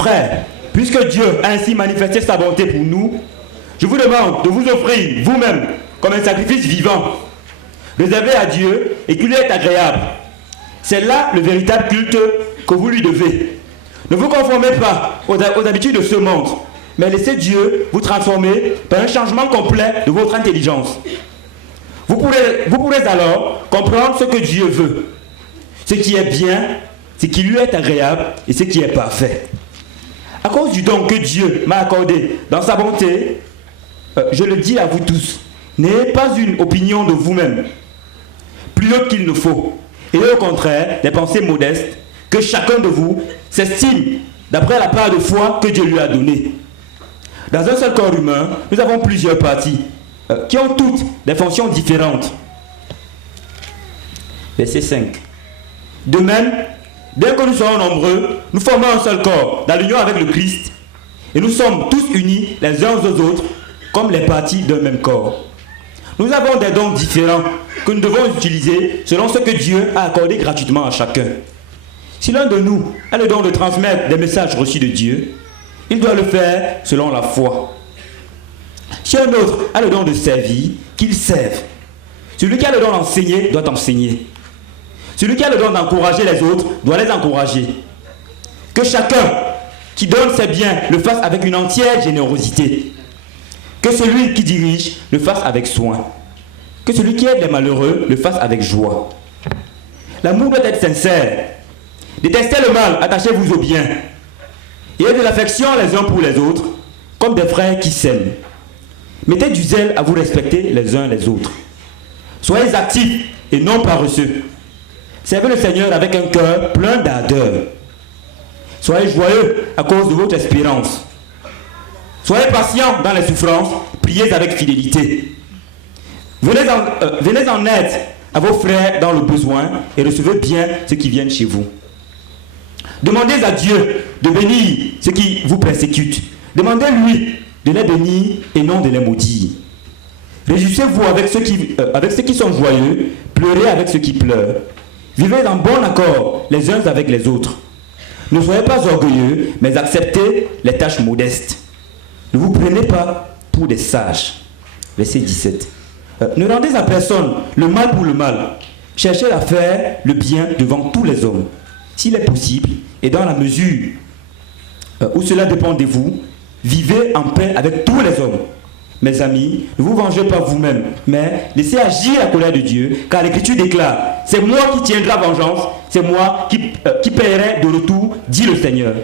Frères, puisque Dieu a ainsi manifesté sa bonté pour nous, je vous demande de vous offrir vous-même comme un sacrifice vivant, réservé à Dieu et qui lui est agréable. C'est là le véritable culte que vous lui devez. Ne vous conformez pas aux habitudes de ce monde, mais laissez Dieu vous transformer par un changement complet de votre intelligence. Vous pourrez alors comprendre ce que Dieu veut, ce qui est bien, ce qui lui est agréable et ce qui est parfait. À cause du don que Dieu m'a accordé dans sa bonté, je le dis à vous tous, n'ayez pas une opinion de vous-même plus haute qu'il ne faut, et au contraire des pensées modestes, que chacun de vous s'estime d'après la part de foi que Dieu lui a donnée. Dans un seul corps humain, nous avons plusieurs parties qui ont toutes des fonctions différentes. Verset 5. De même, bien que nous soyons nombreux, nous formons un seul corps dans l'union avec le Christ, et nous sommes tous unis les uns aux autres comme les parties d'un même corps. Nous avons des dons différents que nous devons utiliser selon ce que Dieu a accordé gratuitement à chacun. Si l'un de nous a le don de transmettre des messages reçus de Dieu, il doit le faire selon la foi. Si un autre a le don de servir, qu'il serve. Celui qui a le don d'enseigner doit enseigner. Celui qui a le don d'encourager les autres doit les encourager. Que chacun qui donne ses biens le fasse avec une entière générosité. Que celui qui dirige le fasse avec soin. Que celui qui aide les malheureux le fasse avec joie. L'amour doit être sincère. Détestez le mal, attachez-vous au bien. Ayez de l'affection les uns pour les autres, comme des frères qui s'aiment. Mettez du zèle à vous respecter les uns les autres. Soyez actifs et non paresseux. Servez le Seigneur avec un cœur plein d'ardeur. Soyez joyeux à cause de votre espérance. Soyez patients dans les souffrances, priez avec fidélité. Venez en aide à vos frères dans le besoin et recevez bien ceux qui viennent chez vous. Demandez à Dieu de bénir ceux qui vous persécutent. Demandez-lui de les bénir et non de les maudire. Réjouissez-vous avec ceux qui sont joyeux, pleurez avec ceux qui pleurent. Vivez en bon accord les uns avec les autres. Ne soyez pas orgueilleux, mais acceptez les tâches modestes. Ne vous prenez pas pour des sages. Verset 17. Ne rendez à personne le mal pour le mal. Cherchez à faire le bien devant tous les hommes. S'il est possible, et dans la mesure où cela dépend de vous, vivez en paix avec tous les hommes. Mes amis, ne vous vengez pas vous-même, mais laissez agir la colère de Dieu, car l'Écriture déclare, c'est moi qui tiendrai vengeance, c'est moi qui paierai de retour, dit le Seigneur.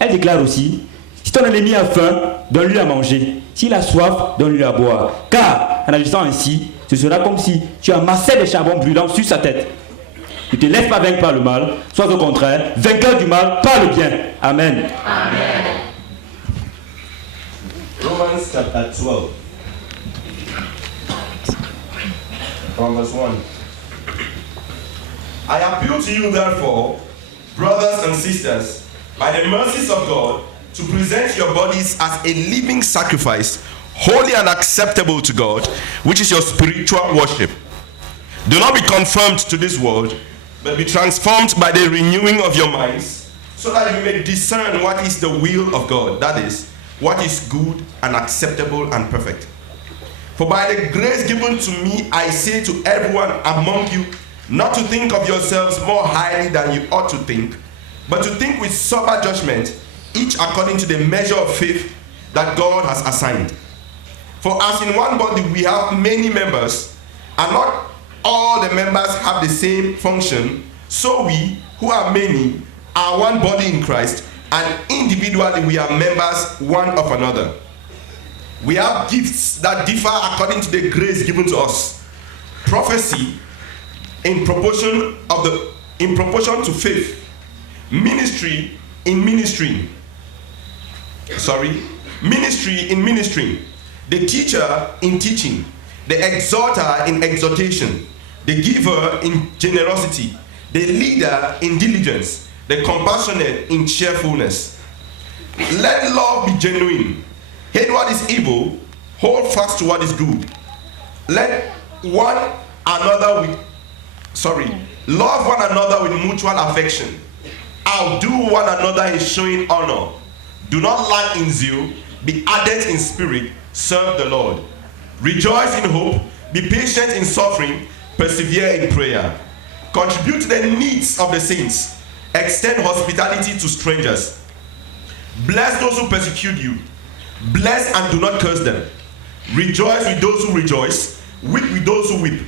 Elle déclare aussi, si ton ennemi a faim, donne-lui à manger. S'il a soif, donne-lui à boire. Car, en agissant ainsi, ce sera comme si tu amassais des charbons brûlants sur sa tête. Ne te laisse pas vaincre par le mal, sois au contraire, vainqueur du mal par le bien. Amen. Amen. Romans chapter 12, from verse 1. I appeal to you, therefore, brothers and sisters, by the mercies of God, to present your bodies as a living sacrifice, holy and acceptable to God, which is your spiritual worship. Do not be conformed to this world, but be transformed by the renewing of your minds, so that you may discern what is the will of God, that is, what is good and acceptable and perfect. For by the grace given to me, I say to everyone among you, not to think of yourselves more highly than you ought to think, but to think with sober judgment, each according to the measure of faith that God has assigned. For as in one body we have many members, and not all the members have the same function, so we, who are many, are one body in Christ, and individually we are members one of another. We have gifts that differ according to the grace given to us. Prophecy in proportion to faith. Ministry in ministering. Ministry in ministering. The teacher in teaching. The exhorter in exhortation. The giver in generosity. The leader in diligence. The compassionate in cheerfulness. Let love be genuine. Hate what is evil. Hold fast to what is good. Love one another with mutual affection. Outdo one another in showing honor. Do not lack in zeal. Be ardent in spirit. Serve the Lord. Rejoice in hope. Be patient in suffering. Persevere in prayer. Contribute to the needs of the saints. Extend hospitality to strangers. Bless those who persecute you. Bless and do not curse them. Rejoice with those who rejoice. Weep with those who weep.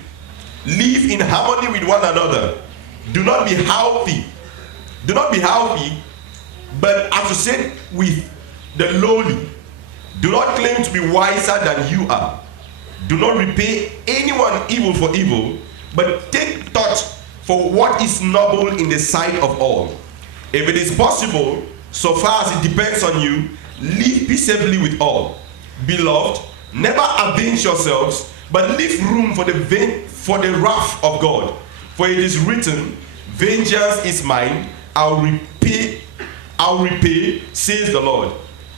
Live in harmony with one another. Do not be haughty. Do not be haughty, but associate with the lowly. Do not claim to be wiser than you are. Do not repay anyone evil for evil, but take thought for what is noble in the sight of all. If it is possible, so far as it depends on you, live peaceably with all. Beloved, never avenge yourselves, but leave room for the wrath of God. For it is written, vengeance is mine, I'll repay, says the Lord.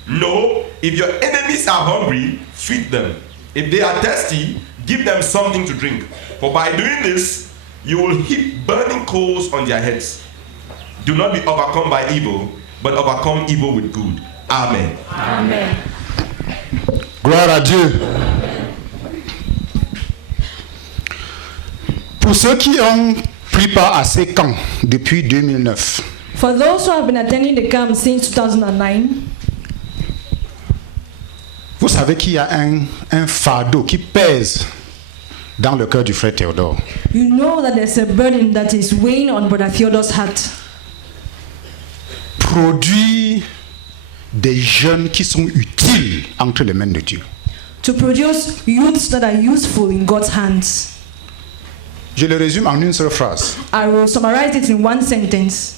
No, if your enemies are hungry, feed them. If they are thirsty, give them something to drink. For by doing this, you will heap burning coals on their heads. Do not be overcome by evil, but overcome evil with good. Amen. Amen. Gloire à Dieu. Pour ceux qui ont pris part à ces camps depuis 2009, For those who have been attending the camp since 2009, vous savez qu'il y a un fardeau qui pèse dans le cœur du frère Théodore. you know that there's a burden that is weighing on Brother Theodore's heart. Produire des jeunes qui sont utiles entre les mains de Dieu. To produce youths that are useful in God's hands. Je le résume en une seule phrase. I will summarize it in one sentence.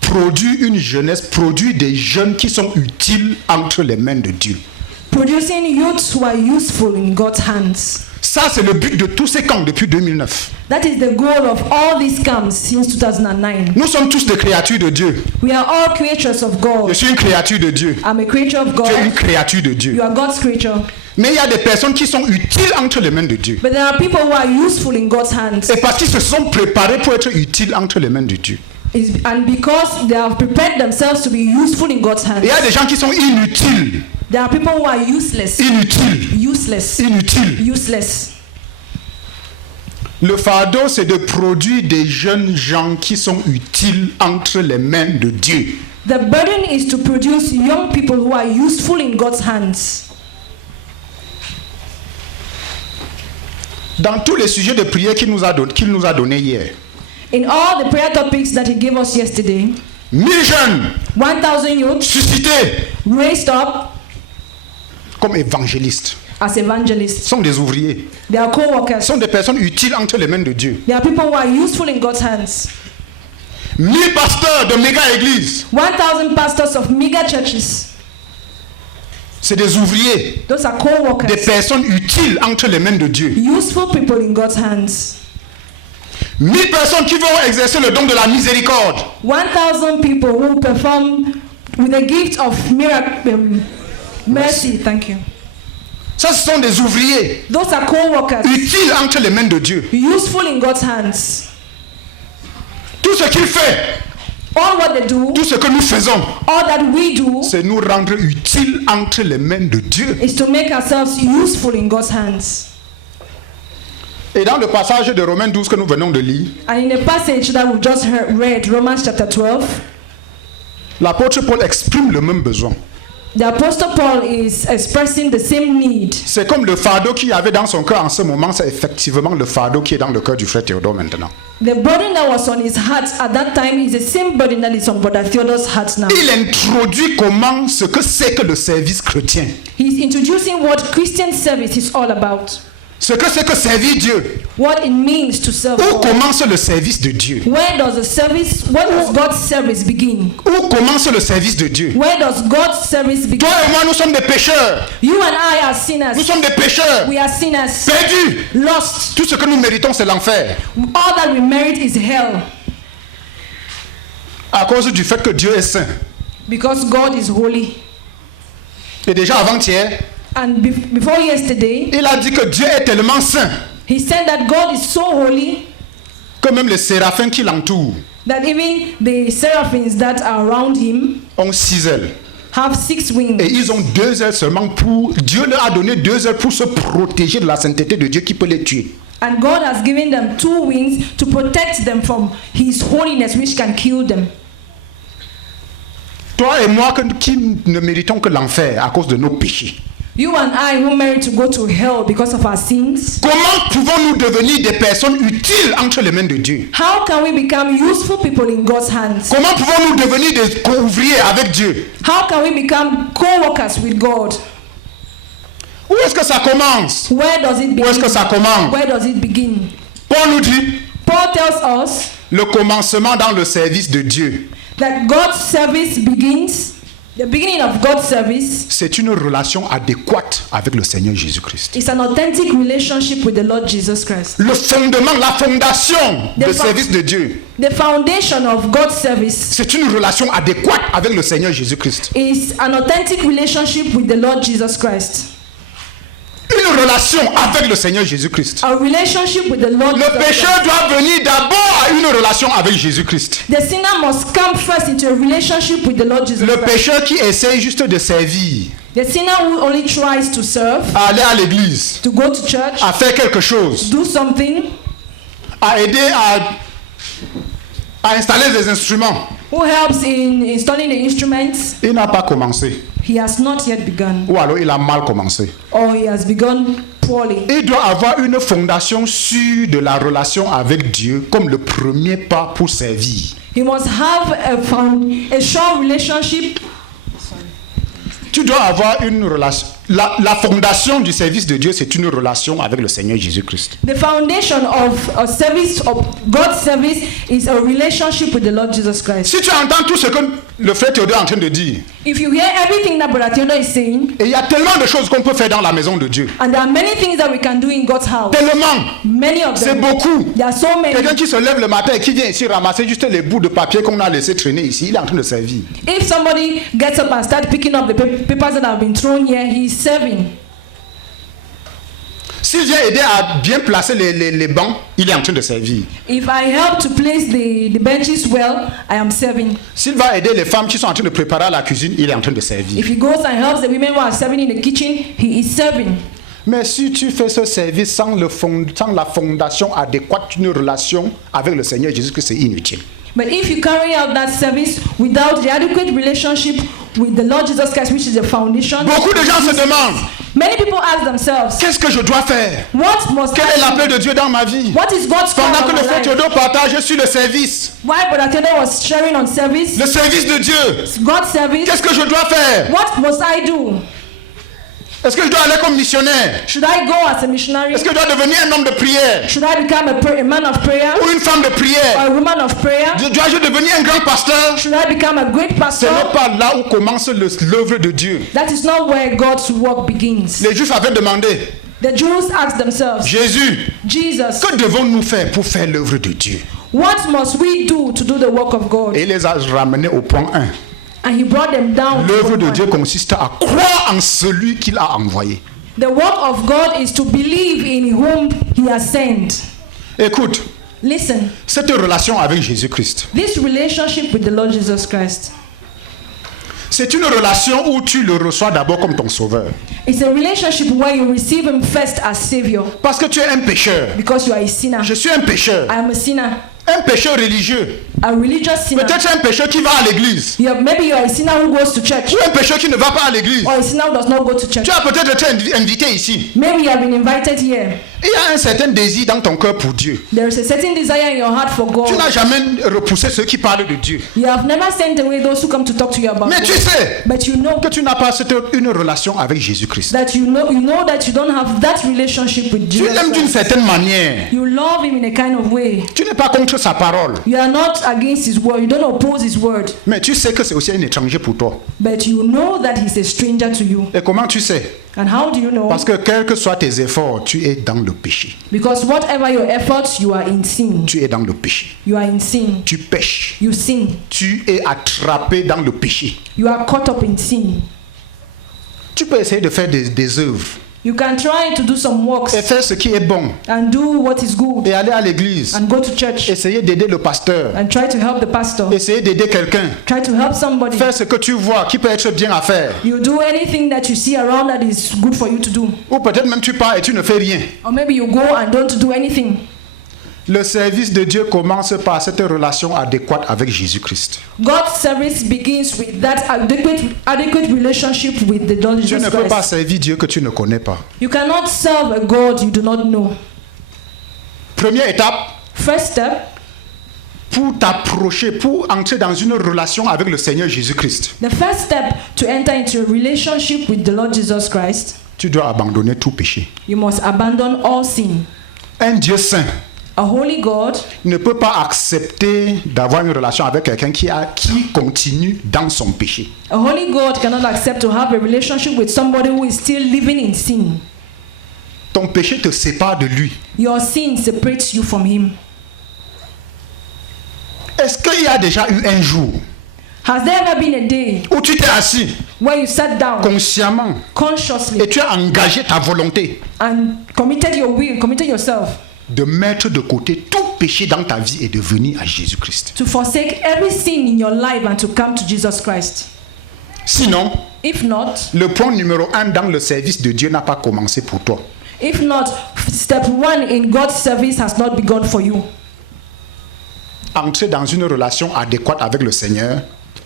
Produire une jeunesse, produire des jeunes qui sont utiles entre les mains de Dieu. Producing youths who are useful in God's hands. Ça, c'est le but de tous ces camps depuis 2009. That is the goal of all these camps since 2009. Nous sommes tous des créatures de Dieu. We are all creatures of God. Je suis une créature de Dieu. I'm a creature of Tu es une God. créature de Dieu. You are God's creature. Mais il y a des personnes qui sont utiles entre les mains de Dieu. But there are people who are useful in God's hands. Et parce qu'ils se sont préparés pour être utiles entre les mains de Dieu. And because they have prepared themselves to be useful in God's hands. Et il y a des gens qui sont inutiles. There are people who are useless. Inutiles. Useless. Inutiles. Useless. Le fardeau, c'est de produire des jeunes gens qui sont utiles entre les mains de Dieu. The burden is to produce young people who are useful in God's hands. Dans tous les sujets de prière qu'il nous a donnés hier, In all the prayer topics that he gave us yesterday, 1000 jeunes 1,000 youths suscités raised up comme évangélistes as evangelists. sont des ouvriers, They are co-workers. sont des personnes utiles entre les mains de Dieu. They are people who are useful in God's hands. 1000 pasteurs de méga églises, 1,000 pastors of mega churches. c'est des ouvriers, Those are des co-workers. personnes utiles entre les mains de Dieu. Useful people in God's hands. 1000 personnes qui vont exercer le don de la miséricorde. 1,000 people who perform with the gift of mercy. Thank you. Ça, ce sont des ouvriers Those are co-workers. utiles entre les mains de Dieu. Useful in God's hands. Tout ce qu'il fait, All what they do, tout ce que nous faisons, all that we do, c'est nous rendre utiles entre les mains de Dieu. is to make ourselves useful in God's hands. Et dans le passage de Romains 12 que nous venons de lire, And in the passage that we just read, Romans chapter 12, l'apôtre Paul exprime le même besoin. the Apostle Paul is expressing the same need. C'est comme le fardeau qu'il y avait dans son cœur en ce moment, c'est effectivement le fardeau qui est dans le cœur du frère Théodore maintenant. The burden that was on his heart at that time is the same burden that is on Brother Theodore's heart now. Il introduit comment ce que c'est que le service chrétien. He's introducing what Christian service is all about. Ce que c'est que servir Dieu. What it means to serve Où God. commence le service de Dieu? Where does God's service begin? Où commence le service de Dieu? Where does God's service begin? Toi et moi, nous sommes des pécheurs. You and I are sinners. Nous sommes des pécheurs. We are sinners. Perdus. Lost. Tout ce que nous méritons, c'est l'enfer. All that we merit is hell. À cause du fait que Dieu est saint. Because God is holy. Et déjà avant-hier, And before yesterday, il a dit que Dieu est tellement saint he said that God is so holy que même les séraphins qui l'entourent, that even the seraphims that are around him ont 6 ailes. have 6 wings. Et ils ont 2 ailes seulement pour... Dieu leur a donné 2 ailes pour se protéger de la sainteté de Dieu qui peut les tuer. And God has given them 2 wings to protect them from his holiness, which can kill them. Toi et moi qui ne méritons que l'enfer à cause de nos péchés. You and I who merit to go to hell because of our sins. Comment pouvons-nous devenir des personnes utiles entre les mains de Dieu? How can we become useful people in God's hands? Comment pouvons-nous devenir des co-ouvriers avec Dieu? How can we become co-workers with God? Où est-ce que ça commence? Where does it Où est-ce que begin? ça commence? Where does it begin? Paul nous dit Paul tells us le commencement dans le service de Dieu. that God's service begins, the beginning of God's service C'est une relation adéquate avec le Seigneur Jésus-Christ. is an authentic relationship with the Lord Jesus Christ. Le fondement, la fondation du The service de Dieu, The foundation of God's service c'est une relation adéquate avec le Seigneur Jésus-Christ. is an authentic relationship with the Lord Jesus Christ. Une relation avec le Seigneur Jésus-Christ. A relationship with the Lord Le Jesus pécheur Christ. doit venir d'abord à une relation avec Jésus-Christ. The sinner must come first into a relationship with the Lord Jesus Le Christ. pécheur qui essaye juste de servir, The sinner who only tries to serve, à aller à l'église, to go to church, à faire quelque chose, do something, à aider à installer des instruments, who helps in installing the instruments, il n'a pas commencé. he has not yet begun, Ou alors il a mal commencé. or he has begun poorly. Il doit avoir une fondation sûre de la relation avec Dieu comme le premier pas pour servir. He must have a sure relationship. Tu dois avoir une relation. La fondation du service de Dieu, c'est une relation avec le Seigneur Jésus-Christ. The foundation of a service, of God's service, is a relationship with the Lord Jesus Christ. Si tu entends tout ce que le frère Théodore est en train de dire, If you hear everything that Brother Theodore is saying, et il y a tellement de choses qu'on peut faire dans la maison de Dieu. and there are many things that we can do in God's house, Tellement. many of C'est them, beaucoup. there are so many. Quelqu'un qui se lève le matin et qui vient ici ramasser juste les bouts de papier qu'on a laissé traîner ici, il est en train de servir. If somebody gets up and starts picking up the papers that have been thrown here, he is serving. S'il vient aider à bien placer les bancs, il est en train de servir. If I help to place the benches well, I am serving. S'il va aider les femmes qui sont en train de préparer la cuisine, il est en train de servir. If he goes and helps the women who are serving in the kitchen, he is serving. Mais si tu fais ce service sans la fondation adéquate d'une relation avec le Seigneur Jésus-Christ, c'est inutile. But if you carry out that service without the adequate relationship with the Lord Jesus Christ, which is the foundation, Beaucoup de gens se demandent, many people ask themselves, qu'est-ce que je dois faire? what must Quel est I l'appel do? de Dieu dans ma vie? What is God's call Pendant on que le my frère life? Théodore partage sur le service While Brother Theodore was sharing on service, de Dieu, God's service, qu'est-ce que je dois faire? what must I do? Est-ce que je dois aller comme missionnaire? Should I go as a missionary? Est-ce que je dois devenir un homme de prière? Should I become a man of prayer Ou une femme de or prière? a woman of prayer? Dois-je devenir un grand pasteur? Should I become a great Ce pastor? n'est pas là où commence l'œuvre de Dieu. That is not where God's work begins. Les Juifs avaient demandé, The Jews asked themselves, Jésus, Jesus, que devons-nous faire pour faire l'œuvre de Dieu? what must we do to do the work of God? Et il les a ramenés au point 1. And he brought them down. to L'œuvre de point Dieu one. consiste à croire en celui qu'il a envoyé. The work of God is to believe in whom he has sent. Écoute, Listen, cette relation avec Jésus-Christ, this relationship with the Lord Jesus Christ, c'est une relation où tu le reçois d'abord comme ton sauveur. it's a relationship where you receive him first as Savior Parce que tu es un pécheur. because you are a sinner. Je suis un pécheur. I am a sinner, Un pécheur religieux. a religious sinner. Peut-être un pécheur qui va à l'église. Maybe you are a sinner who goes to church Ou un pécheur qui ne va pas à l'église. or a sinner who does not go to church. Tu as peut-être été invité ici. Maybe you have been invited here. Il y a un certain désir dans ton cœur pour Dieu. There is a certain desire in your heart for Tu God. n'as jamais repoussé ceux qui parlent de Dieu. You have never sent away those who come to talk to you about Mais God. tu sais But you know que tu n'as pas une relation avec Jésus-Christ. that you know that you don't have that relationship with Tu Jesus l'aimes d'une Christ. certaine manière. You love him in a kind of way. Tu n'es pas contre sa parole. You are not against his word. You don't oppose his word. Mais tu sais que c'est aussi un étranger pour toi. But you know that he's a stranger to you. Et comment tu sais? And how do you know? Parce que quels que soient tes efforts, tu es dans le péché. Because whatever your efforts, you are in sin. Tu es dans le péché. You are in sin. Tu pêches. You sin. Tu es attrapé dans le péché. You are caught up in sin. Tu peux essayer de faire des œuvres. You can try to do some works et faire ce qui est bon and do what is good et aller à l'église, and go to church essayer d'aider le pasteur, and try to help the pastor. essayer d'aider quelqu'un, Try to help somebody. faire ce que tu vois qui peut être bien à faire. You do anything that you see around that is good for you to do. Ou peut-être même tu pars et tu ne fais rien. Or maybe you go and don't do anything. Le service de Dieu commence par cette relation adéquate avec Jésus-Christ. God's service begins with that adequate relationship with the Lord Tu Jesus ne peux pas Christ. servir Dieu que tu ne connais pas. You cannot serve a God you do not know. Première étape, First step, pour t'approcher, pour entrer dans une relation avec le Seigneur Jésus-Christ, the first step to enter into a relationship with the Lord Jesus Christ, tu dois abandonner tout péché. you must abandon all sin. Un Dieu saint A holy God ne peut pas accepter d'avoir une relation avec quelqu'un qui continue dans son péché. A holy God cannot accept to have a relationship with somebody who is still living in sin. Ton péché te sépare de lui. Your sin separates you from him. Est-ce qu'il y a déjà eu un jour Has there ever been a day où tu t'es assis where you sat down consciemment consciously et tu as engagé ta volonté and committed your will, committed yourself de mettre de côté tout péché dans ta vie et de venir à Jésus-Christ? to forsake every sin in your life and to come to Jesus Christ? Sinon, If not, le point numéro 1 dans le service de Dieu n'a pas commencé pour toi. if not, step 1 in God's service has not begun for you. Entrer dans une relation adéquate avec le Seigneur,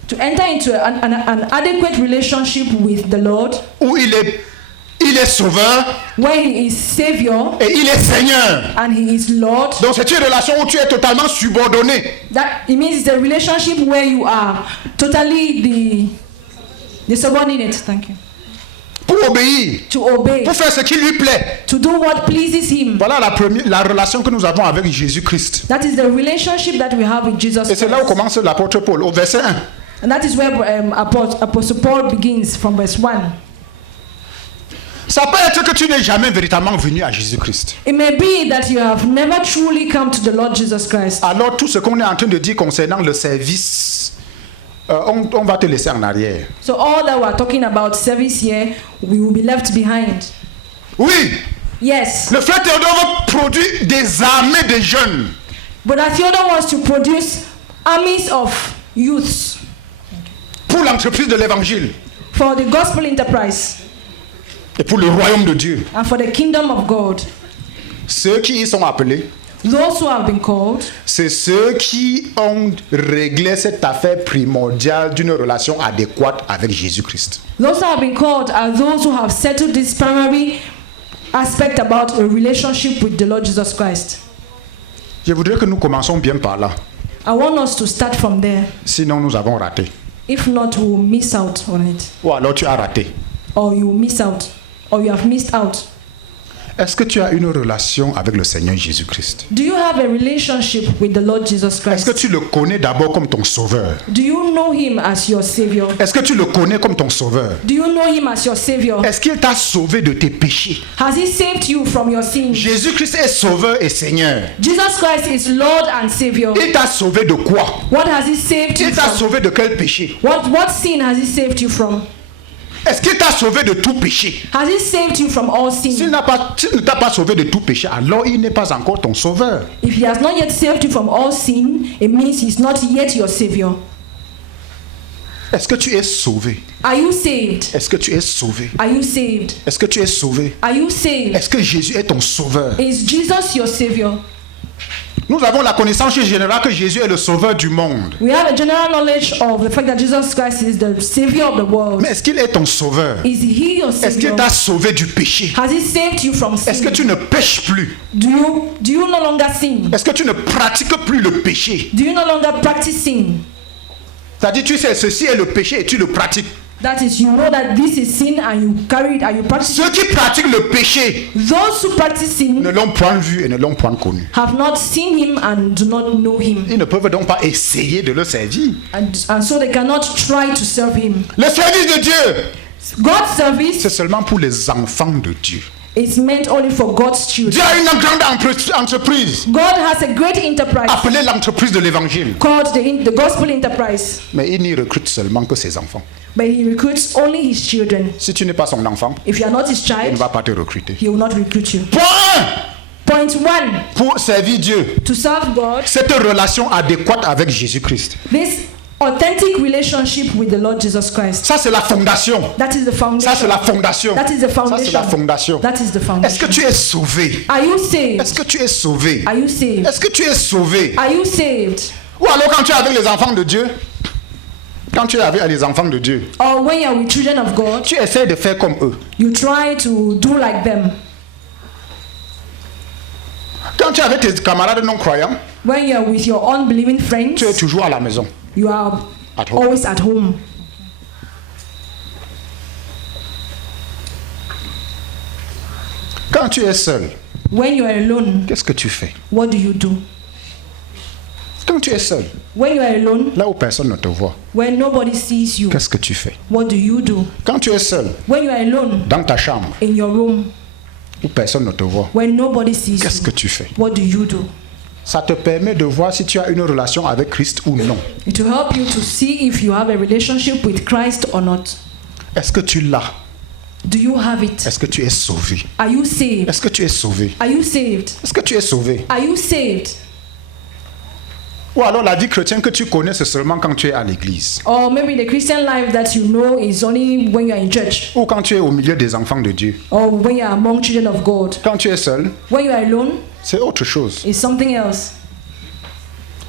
To enter into an adequate relationship with the Lord, où il est sauveur where he is Savior et il est Seigneur. and he is Lord, Donc c'est une relation où tu es totalement subordonné. that it means it's a relationship where you are totally the subordinate, thank you, Pour obéir, to obey, pour faire ce qui lui plaît. to do what pleases him. Voilà la relation que nous avons avec Jésus-Christ. That is the relationship that we have with Jesus Et c'est là où Christ. commence l'apôtre Paul, au verset 1. And that is where Apostle Paul begins from verse 1. Ça peut être que tu n'es jamais véritablement venu à Jésus-Christ. It may be that you have never truly come to the Lord Jesus Christ. Alors tout ce qu'on est en train de dire concernant le service, on va te laisser en arrière. So all that we're talking about service here, we will be left behind. Oui, Yes, le frère Théodore veut produire des armées de jeunes. but Theodore wants to produce armies of youths Pour l'entreprise de l'évangile for the gospel enterprise et pour le royaume de Dieu. and for the kingdom of God. Ceux qui y sont appelés, Those who have been called, c'est ceux qui ont réglé cette affaire primordiale d'une relation adéquate avec Jésus-Christ. those who have been called are those who have settled this primary aspect about a relationship with the Lord Jesus Christ. Je voudrais que nous commençons bien par là. I want us to start from there. Sinon, nous avons raté. If not, we will miss out on it. Ou alors tu as raté. Or you will miss out. Or you have missed out. Est-ce que tu as une relation avec le Seigneur Jésus-Christ? Do you have a relationship with the Lord Jesus Est-ce que Christ? tu le connais d'abord comme ton sauveur? Do you know him as your savior? Est-ce que tu le connais comme ton sauveur? Do you know him as your savior? Est-ce qu'il t'a sauvé de tes péchés? Has he saved you from your sins? Jésus-Christ est sauveur et Seigneur. Jesus Christ is Lord and Savior. Il t'a sauvé de quoi? What has he saved you Il t'a from? sauvé de quel péché? What sin has he saved you from? Est-ce qu'il t'a sauvé de tout péché? Has he saved you from all S'il sin? ne t'a pas sauvé de tout péché, alors il n'est pas encore ton sauveur. If he has not yet saved you from all sin, it means he's not yet your savior. Est-ce que tu es sauvé? Are you saved? Est-ce que tu es sauvé? Are you saved? Est-ce que tu es sauvé? Are you saved? Est-ce que Jésus est ton sauveur? Is Jesus your savior? Nous avons la connaissance générale que Jésus est le sauveur du monde. We have a general knowledge of the fact that Jesus Christ is the savior of the world. Mais est-ce qu'il est ton sauveur? Is he your Est-ce qu'il savior? t'a sauvé du péché? Has he saved you from Est-ce que sin? tu ne pêches plus? Do you no longer sin? Est-ce que tu ne pratiques plus le péché? Do you no longer practice sin? C'est-à-dire tu sais ceci est le péché et tu le pratiques. That is, you know that this is sin and you carry it and you practice Ceux it. qui pratiquent le péché Those who practice ne sin l'ont point vu et ne l'ont point connu. have not seen him and do not know him. Ils ne peuvent donc pas essayer de le servir. And so they cannot try to serve him. Le service de Dieu, God's c'est service seulement pour les enfants de Dieu. It's meant only for God's Dieu children. a une grande entreprise God has a great enterprise appelée l'entreprise de l'évangile. called the gospel enterprise, Mais il n'y recrute seulement que ses enfants. but he recruits only his children. Si tu n'es pas son enfant, If you are not his il ne child, va pas te recruter. he will not recruit you. Point 1. Point 1, Pour servir Dieu, to serve God, cette relation adéquate avec Jésus-Christ. this authentic relationship with the Lord Jesus Christ. Ça, c'est la fondation. That is the Ça, c'est foundation. la fondation. That is the Ça, c'est la foundation. fondation. That is the Est-ce que foundation. tu es sauvé? Are you saved? Est-ce que tu es sauvé? Are you saved? Est-ce que tu es sauvé? Are you saved? Ou alors quand tu es avec les enfants de Dieu, quand tu es avec les enfants de Dieu, Or when you are with children of God, tu essaies de faire comme eux. you try to do like them. Quand tu es avec tes camarades non croyants, When you are with your unbelieving friends, tu es toujours à la maison. you are At home. always at home. Quand tu es seul, When you are alone, qu'est-ce que tu fais? what do you do? Quand tu es seul, When you are alone, là où personne ne te voit, when nobody sees you, qu'est-ce que tu fais? what do you do? Quand tu es seul, When you are alone dans ta chambre, in your room, où personne ne te voit, when nobody sees qu'est-ce que you, tu fais? what do you do? Ça te permet de voir si tu as une relation avec Christ ou non. It will help you to see if you have a relationship with Christ or not. Est-ce que tu l'as? Do you have it? Est-ce que tu es sauvé? Are you saved? Est-ce que tu es sauvé? Are you saved? Est-ce que tu es sauvé? Are you saved? Ou alors la vie chrétienne que tu connais, c'est seulement quand tu es à l'église. Or maybe the Christian life that you know is only when you are in church, Ou quand tu es au milieu des enfants de Dieu. or when you are among children of God. Quand tu es seul, When you are alone, c'est autre chose. is something else.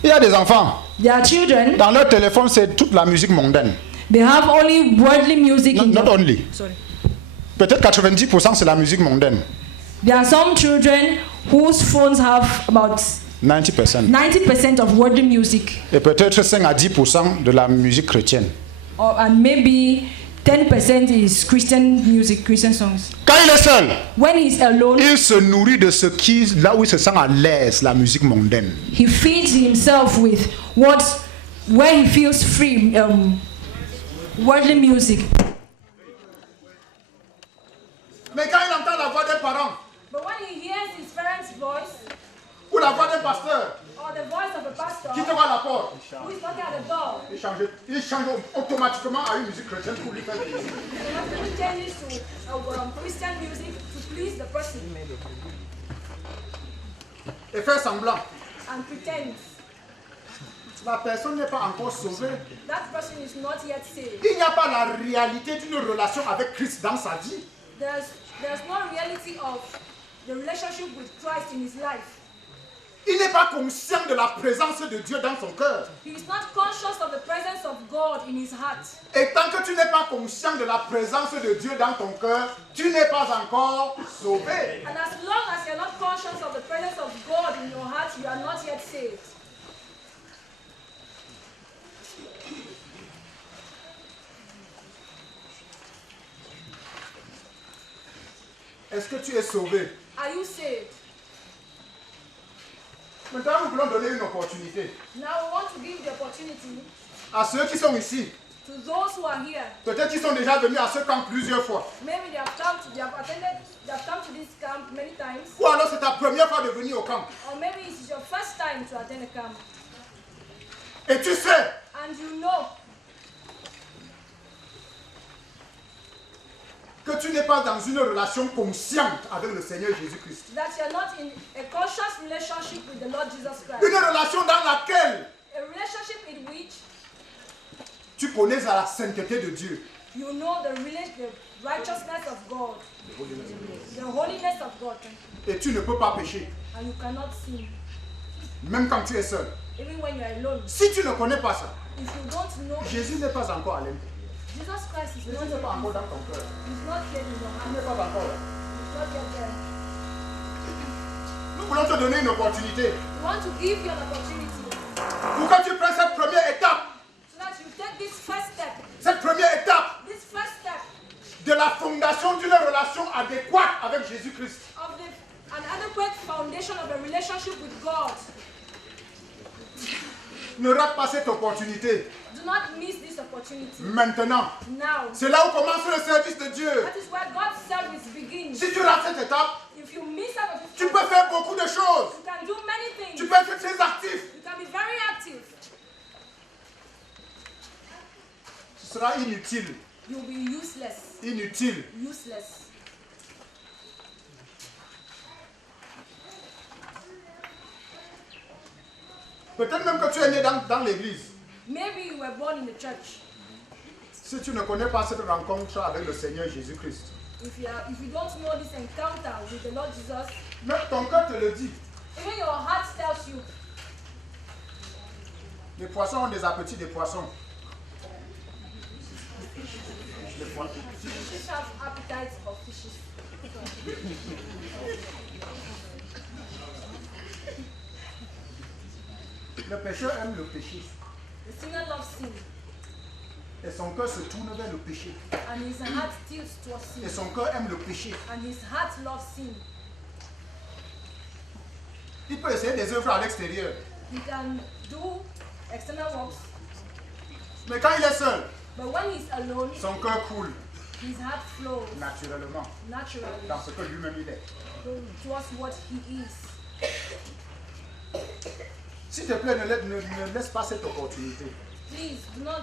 Il y a des enfants, There are children, dans leur téléphone, c'est toute la musique mondaine. they have only worldly music in Not their... only. Sorry. Peut-être 90% c'est la musique mondaine. There are some children whose phones have about 90%. 90% of worldly music, Et peut-être 5 à 10% de la musique chrétienne. and maybe 10% is Christian music, Christian songs. Quand il est seul, When he's alone, il se nourrit de ce qui, là où il se sent à l'aise, la musique mondaine. he feeds himself with where he feels free, worldly music. Mais quand il entend la voix des parents, But when he hears his parents' voice, ou la voix d'un pasteur or the voice of a pastor qui te voit à la porte, who is knocking at the door, il change automatiquement à une musique chrétienne pour lui faire plaisir. he changes to Christian music to please the person Et faire semblant. and pretends La personne n'est pas encore sauvée. that person is not yet saved. Il n'y a pas la réalité d'une relation avec Christ dans sa vie. There's no reality of the relationship with Christ in his life. Il n'est pas conscient de la présence de Dieu dans son cœur. He is not conscious of the presence of God in his heart. Et tant que tu n'es pas conscient de la présence de Dieu dans ton cœur, tu n'es pas encore sauvé. And as long as you're not conscious of the presence of God in your heart, you are not yet saved. Est-ce que tu es sauvé? Are you saved? Maintenant, nous voulons donner une opportunité Now we want to give the opportunity à ceux qui sont ici. to those who are here. Peut-être qu'ils sont déjà venus à ce camp plusieurs fois. Maybe they have come to this camp many times, Ou alors c'est ta première fois de venir au camp. or maybe it is your first time to attend a camp. Et tu sais And you know que tu n'es pas dans une relation consciente avec le Seigneur Jésus-Christ. that you're not in a conscious relationship with the Lord Jesus Christ. Une relation dans laquelle A relationship in which tu connais à la sainteté de Dieu. you know the righteousness of God, the holiness of God, Et tu ne peux pas pécher, and you cannot sin, même quand tu es seul. even when you are alone. Si tu ne connais pas ça, If you don't know, Jésus n'est pas encore à l'intérieur. Jesus Christ is Jésus not n'est pas encore yet dans ton cœur. in your Il hand. n'est pas encore là. He's not yet there. Nous voulons te donner une opportunité We want to give you an opportunity pour que tu prennes cette première étape. so that you take this first step, Cette première étape de de la fondation d'une relation adéquate avec Jésus-Christ. of an adequate foundation of a relationship with God. Ne rate pas cette opportunité. Do not miss this opportunity. Maintenant. Now. C'est là où commence le service de Dieu. That is where God's service begins. Si tu rates cette étape, If you miss out on this, tu peux faire beaucoup de choses. you can do many things. Tu peux être très actif. You can be very active. Ce sera inutile. You'll be useless. Inutile. Useless. Peut-être même que tu es né dans l'église. Maybe you were born in the church. Si tu ne connais pas cette rencontre avec le Seigneur Jésus-Christ, If you don't know this encounter with the Lord Jesus, même ton cœur te le dit. even your heart tells you, Les poissons ont des appétits des poissons. Les poissons. fishes have appetites of fishes. Le pécheur aime le péché. The sinner loves sin, Et son cœur se tourne vers le péché. and his heart tilts towards sin, Et son cœur aime le péché. and his heart loves sin. Il peut essayer des œuvres à l'extérieur. He can do external works, Mais quand il est seul, but when he's alone, son cœur coule his heart flows naturellement naturally dans ce que lui-même il est. towards what he is. S'il te plaît, ne laisse pas cette opportunité. Please do not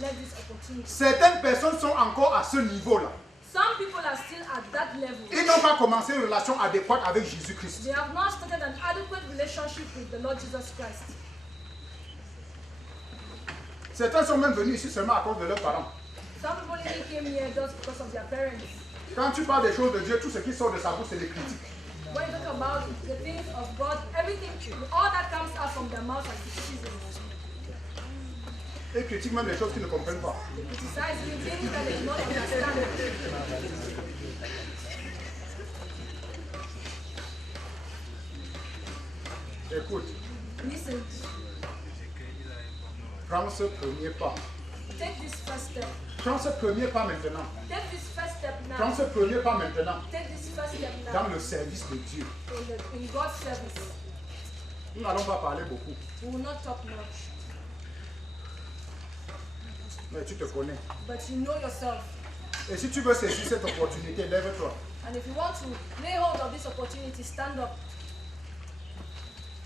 let this opportunity. Certaines personnes sont encore à ce niveau-là. Some people are still at that level. Ils n'ont pas commencé une relation adéquate avec Jésus-Christ. They have not started an adequate relationship with the Lord Jesus Christ. Certains sont même venus ici seulement à cause de leurs parents. Some people even came here just because of their parents. Quand tu parles des choses de Dieu, tout ce qui sort de sa bouche, c'est des critiques. When you talk about the things of God, everything, all that comes out from their mouth are criticism. Ils critiquent même les choses qu'ils ne comprennent pas. They criticize you things that they do not understand. Écoute, Listen, prends ce premier pas. take this first step. Prends ce premier pas maintenant. Take this first step Prends now. ce premier pas maintenant Take this first step dans now le service de Dieu. in God's service. Nous n'allons pas parler beaucoup, We will not talk much, mais tu te connais. but you know yourself. Et si tu veux saisir cette opportunité, lève-toi. And if you want to lay hold of this opportunity, stand up.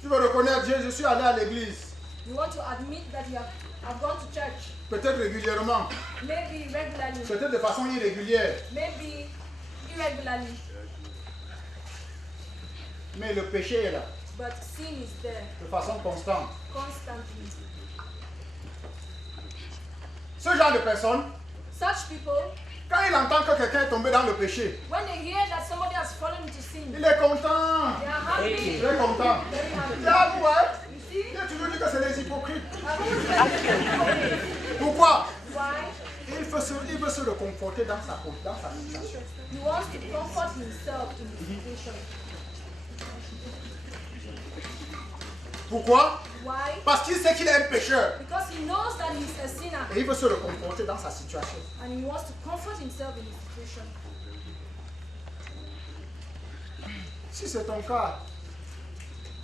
Tu veux reconnaître Dieu, je suis allé à l'église. You want to admit that you have gone to church, Peut-être régulièrement, maybe regularly, peut-être de façon irrégulière, maybe irregularly, mais le péché est là, but sin is there de façon constante. constantly. Ce genre de personne, Such people, quand il entend que quelqu'un est tombé dans le péché, when they hear that somebody has fallen into sin, il est content. they are happy, Il est content. very happy. Il est à vous, hein? You see? Il a toujours dit que c'est les hypocrites. I've always said this. Pourquoi? Why? Il veut se reconforter dans sa situation. He wants to comfort himself in the situation. Pourquoi? Why? Parce qu'il sait qu'il est un pécheur. Because he knows that he's a sinner Et il veut se reconforter dans sa situation. and he wants to comfort himself in his situation. Si c'est ton cas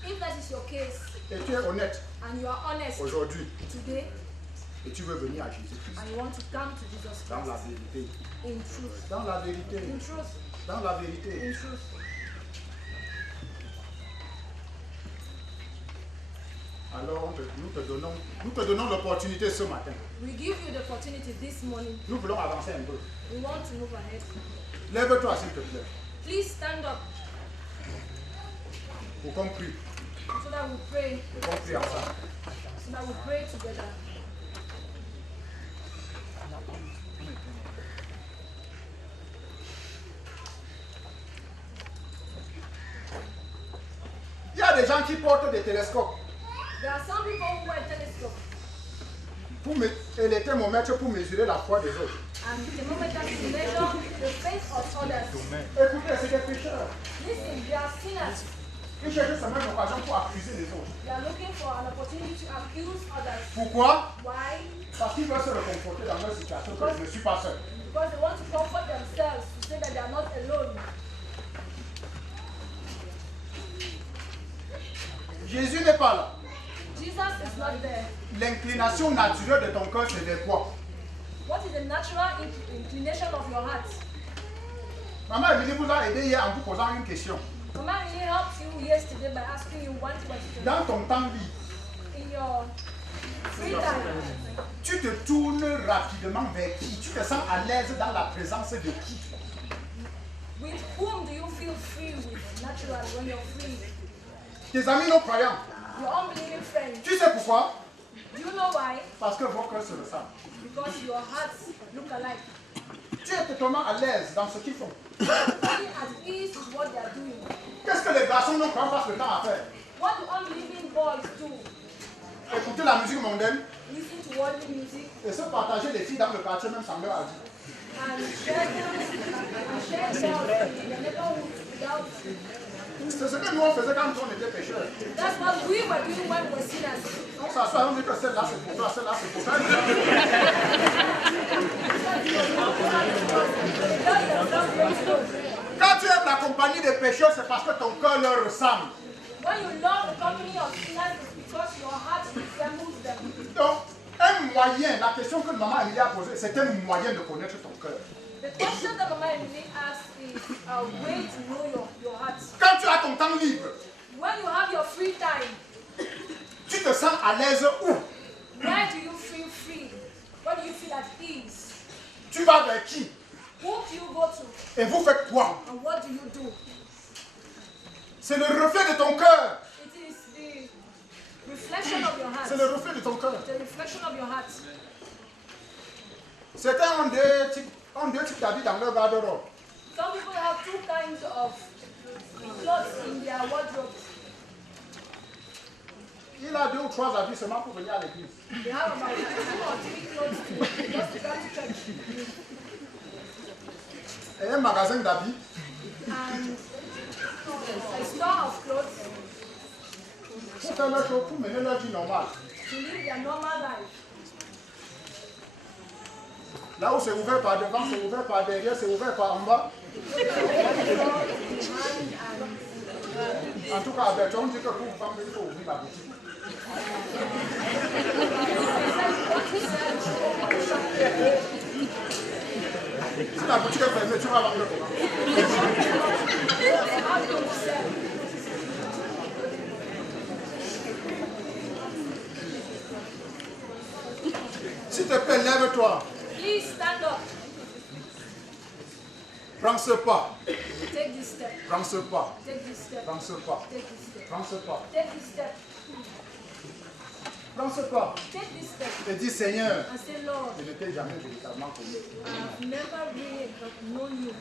If that is your case et tu es honnête and you are honest aujourd'hui today et tu veux venir à Jésus-Christ, and you want to come to Jesus dans la Christ vérité, in truth, dans la vérité, in truth, dans la vérité, in truth, alors nous te donnons l'opportunité ce matin. we give you the opportunity this morning. Nous voulons avancer un peu. We want to move ahead. Lève-toi s'il te plaît, Please stand up pour qu'on prie, so that we pray, pour qu'on prie ensemble. so that we pray together. Il y a des gens qui portent des télescopes There are some people who wear telescopes et les thermomètres pour mesurer la foi des autres. and thermometers to measure the faith of others. Écoutez, c'est des pécheurs. Listen, they are sinners. Ils cherchent seulement une occasion pour accuser les autres. They are looking for an opportunity to accuse others. Pourquoi? Why? Parce qu'ils veulent se reconforter dans leur situation que je ne suis pas seul. Because they want to comfort themselves to say that they are not alone. Jésus n'est pas là. Jesus is not there. L'inclination naturelle de ton cœur, c'est vers quoi? What is the natural inclination of your heart? Maman Émilie vous a aidé hier en vous posant une question. Mama really helped you yesterday by asking you one question. Dans ton temps libre, In your free time, tu te tournes rapidement vers qui? Tu te sens à l'aise dans la présence de qui? with whom do you feel free with naturally when you're free? Tes amis non croyants. Your unbelieving friends. Tu sais pourquoi? Do you know why? Parce que vos cœurs se ressemblent. Because your hearts look alike. Tu es totalement à l'aise dans ce qu'ils font. Being at ease with what they are doing. Qu'est-ce que les garçons non croyants passent le temps à faire? What do unbelieving boys do? Écouter la musique mondaine Listen to worldly music et se partager les filles dans le quartier même sans leur avis. and share themselves in the neighborhood without. C'est ce que nous on faisait quand on était pécheurs. That's what we were doing when we were sinners. On s'assoit et on dit que celle-là c'est pour toi, celle-là c'est pour toi. Quand tu aimes la compagnie des pécheurs, c'est parce que ton cœur leur ressemble. When you love the company of sinners, it's because your heart resembles them. Donc, un moyen, la question que maman Emilie a posée, c'est un moyen de connaître ton cœur. The question that Mama Emily asked is a way to know your heart. Quand tu as ton temps libre, When you have your free time, tu te sens à l'aise où? where do you feel free? Where do you feel at ease? Tu vas vers qui? Who do you go to? Et vous faites quoi? And what do you do? C'est le reflet de ton cœur. It is the reflection of your heart. C'est le reflet de ton cœur. The reflection of your heart. Certains ont deux types d'habits dans leur garde-robe. Some people have two kinds of clothes in their wardrobe. Il a 2 ou 3 habits seulement pour venir à l'église. They have about 2 or 3 clothes just to come to church. Et un magasin d'habits. And a store of clothes Pour faire leur chose, pour mener leur vie normale. to live their normal life. Là où c'est ouvert par devant, c'est ouvert par derrière, c'est ouvert par en bas. En tout cas, à Bertrand, on dit que pour vous vendre, il faut ouvrir la boutique. Si la boutique est fermée, tu vas vendre comment? S'il te plaît, lève-toi. Please stand up. Prends ce pas. Take this step. Prends ce pas. Take this step. Prends ce pas. Take this step. Prends ce pas. Take this step. Prends ce pas. Take this step. Et dis Seigneur, And say, Lord, je ne t'ai jamais véritablement connu. I've never really known you.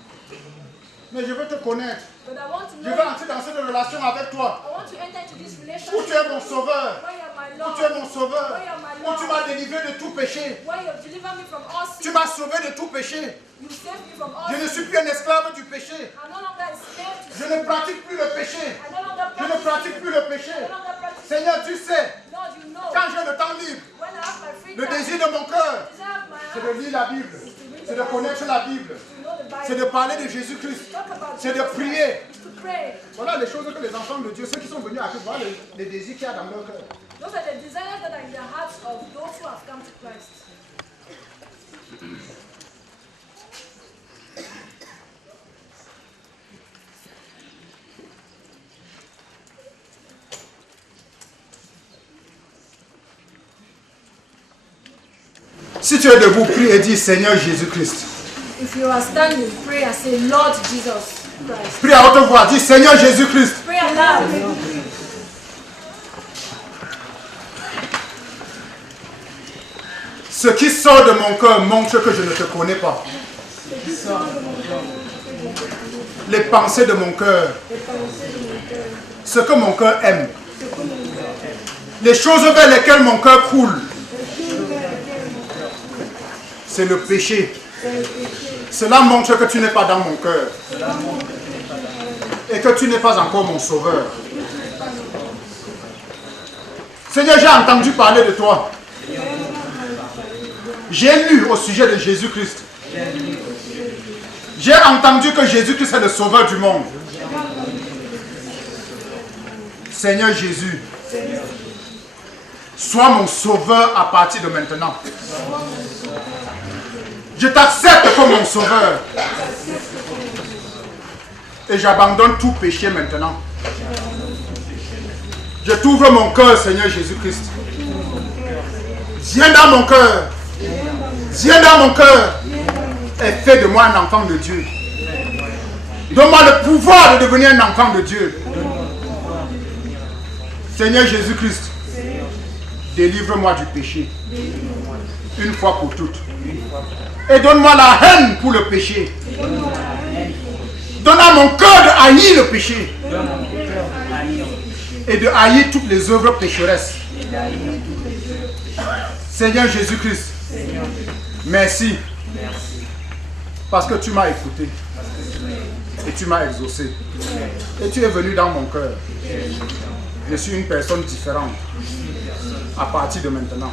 Mais je veux te connaître. But I want to Je know veux you. entrer dans cette relation avec toi. I want to enter into this Où relationship. tu es mon sauveur. Where you're my Où Lord. tu es mon sauveur. Where you're my Où tu Lord. m'as délivré de tout péché. Where you've delivered me from all Tu sin. m'as sauvé de tout péché. You saved me from all Je ne sin. suis plus un esclave du péché. I'm no longer a slave to Je sin. ne pratique plus le péché. I no longer Je ne pratique plus le péché. I no longer practice. Seigneur, tu sais, Lord, you know. quand j'ai le temps libre, When I have my free le time, désir de mon cœur, desire of my c'est heart de lire la Bible. C'est de connaître la Bible. to know the Bible. C'est de parler de Jésus-Christ. Talk about C'est de Jesus prier. Christ, is to pray. Voilà les choses que les enfants de Dieu, ceux qui sont venus à Christ, voilà les désirs qu'il y a dans leur cœur. Those are the desires that are in the hearts of those who have come to Christ. Si tu es debout, prie et dis Seigneur Jésus-Christ. If you are standing, pray and say, Lord Jesus Christ. Prie à haute voix, dis Seigneur Jésus-Christ. Pray aloud. Ce qui sort de mon cœur montre que je ne te connais pas. Les pensées de mon cœur. Ce que mon cœur aime. Les choses vers lesquelles mon cœur coule. C'est le péché. Cela montre que tu n'es pas dans mon cœur. Et que tu n'es pas encore mon sauveur. Seigneur, j'ai entendu parler de toi. J'ai lu au sujet de Jésus-Christ. J'ai entendu que Jésus-Christ est le sauveur du monde. Seigneur Jésus, Sois mon sauveur à partir de maintenant. Je t'accepte comme mon sauveur. Et j'abandonne tout péché maintenant. Je t'ouvre mon cœur, Seigneur Jésus-Christ. Viens dans mon cœur. Viens dans mon cœur. Et fais de moi un enfant de Dieu. Donne-moi le pouvoir de devenir un enfant de Dieu. Seigneur Jésus-Christ, délivre-moi du péché. Une fois pour toutes. Et donne-moi la haine pour le péché. Donne à mon cœur de haïr le péché. Et de haïr toutes les œuvres pécheresses. Seigneur Jésus-Christ, merci. Parce que tu m'as écouté. Et tu m'as exaucé. Et tu es venu dans mon cœur. Je suis une personne différente. À partir de maintenant.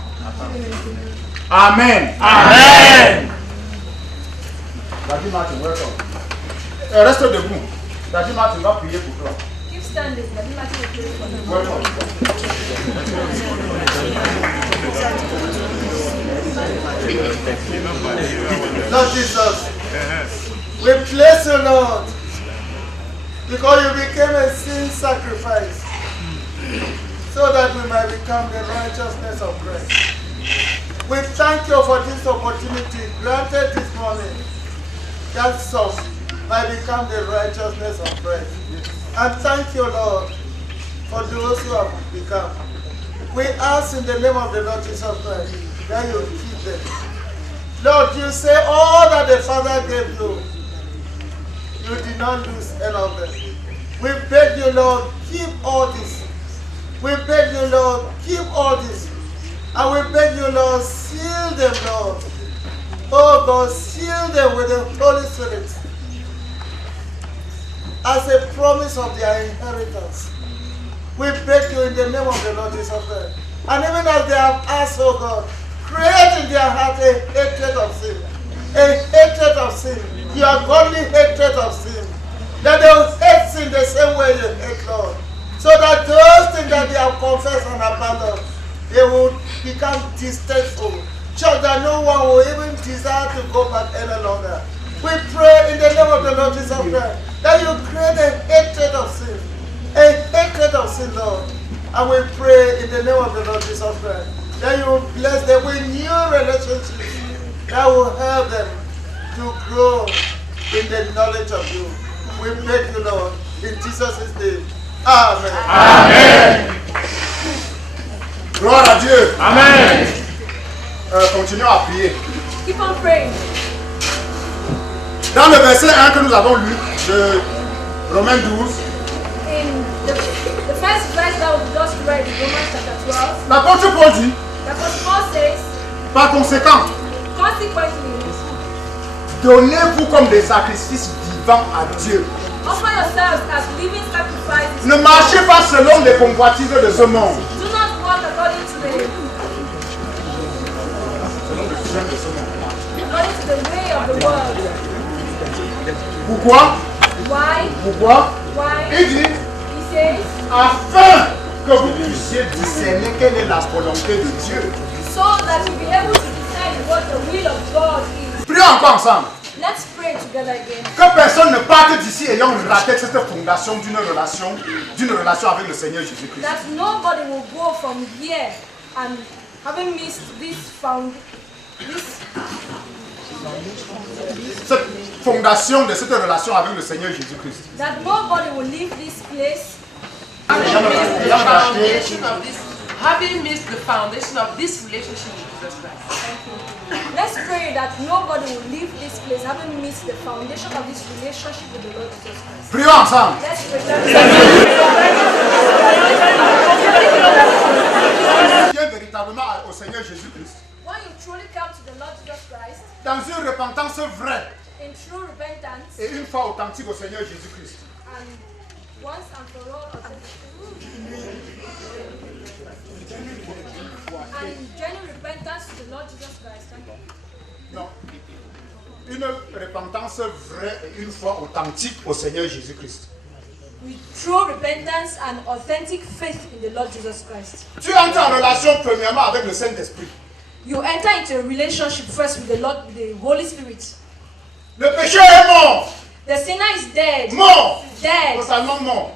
Amen. Amen. Daddy Martin, welcome. Reste debout. Daddy Martin va prier pour toi. Keep standing. Daddy Martin will pray for you. Welcome. Lord Jesus, we bless you, Lord, because you became a sin sacrifice so that we might become the righteousness of Christ. We thank you for this opportunity granted this morning that some might become the righteousness of Christ. And thank you, Lord, for those who have become. We ask in the name of the Lord Jesus Christ that you keep them. Lord, you say all that the Father gave you, you did not lose any of them. We beg you, Lord, keep all this. We beg you, Lord, keep all this. And we beg you, Lord, seal them, Lord. Oh God, seal them with the Holy Spirit as a promise of their inheritance. We beg you in the name of the Lord Jesus Christ. And even as they have asked, oh God, create in their heart a hatred of sin. A hatred of sin. Your godly hatred of sin. That they will hate sin the same way you hate, Lord. So that those things that they have confessed and abandoned, they will become distasteful. So that no one will even desire to go back any longer. We pray in the name of the Lord Jesus Christ that you create a hatred of sin. A hatred of sin, Lord. And we pray in the name of the Lord Jesus Christ that you will bless them with new relationships that will help them to grow in the knowledge of you. We beg you, Lord, in Jesus' name. Amen. Amen. Gloire à Dieu. Amen. Continuons à prier. Keep on praying. Dans le verset 1 que nous avons lu de Romains 12, In the first verse that we just read in Romans chapter 12, l'apôtre Paul dit, the Apostle Paul says, par conséquent, consequently, donnez-vous comme des sacrifices vivants à Dieu. offer yourselves as living sacrifices. Ne marchez pas selon les convoitises de ce monde. Do not walk according to the way of the world. Pourquoi? Why? Pourquoi? Why? Il dit, He says, afin que vous puissiez discerner quelle est la volonté de Dieu. so that you'll be able to decide what the will of God is. Prions encore ensemble. Let's pray together again. Que personne ne parte d'ici ayant raté cette fondation d'une relation avec le Seigneur Jésus-Christ. That nobody will go from here and having missed Cette fondation de cette relation avec le Seigneur Jésus-Christ. that nobody will leave this place Having missed the foundation of this relationship with Jesus Christ. Let's pray that nobody will leave this place having missed the foundation of this relationship with the Lord Jesus Christ. Prions ensemble. Let's pray. Viens véritablement au Seigneur Jésus-Christ. When you truly come to the Lord Jesus Christ Dans une repentance vraie in true repentance et une foi authentique au Seigneur Jésus-Christ. and once and for all and genuine repentance to the Lord Jesus Christ. Non. Une repentance vraie et une foi authentique au Seigneur Jésus-Christ. with true repentance and authentic faith in the Lord Jesus Christ. Tu entres en relation premièrement avec le Saint-Esprit. You enter into a relationship first with the Lord, with the Holy Spirit. Le péché est mort. The sinner is dead. Mort. Dead. Totalement mort.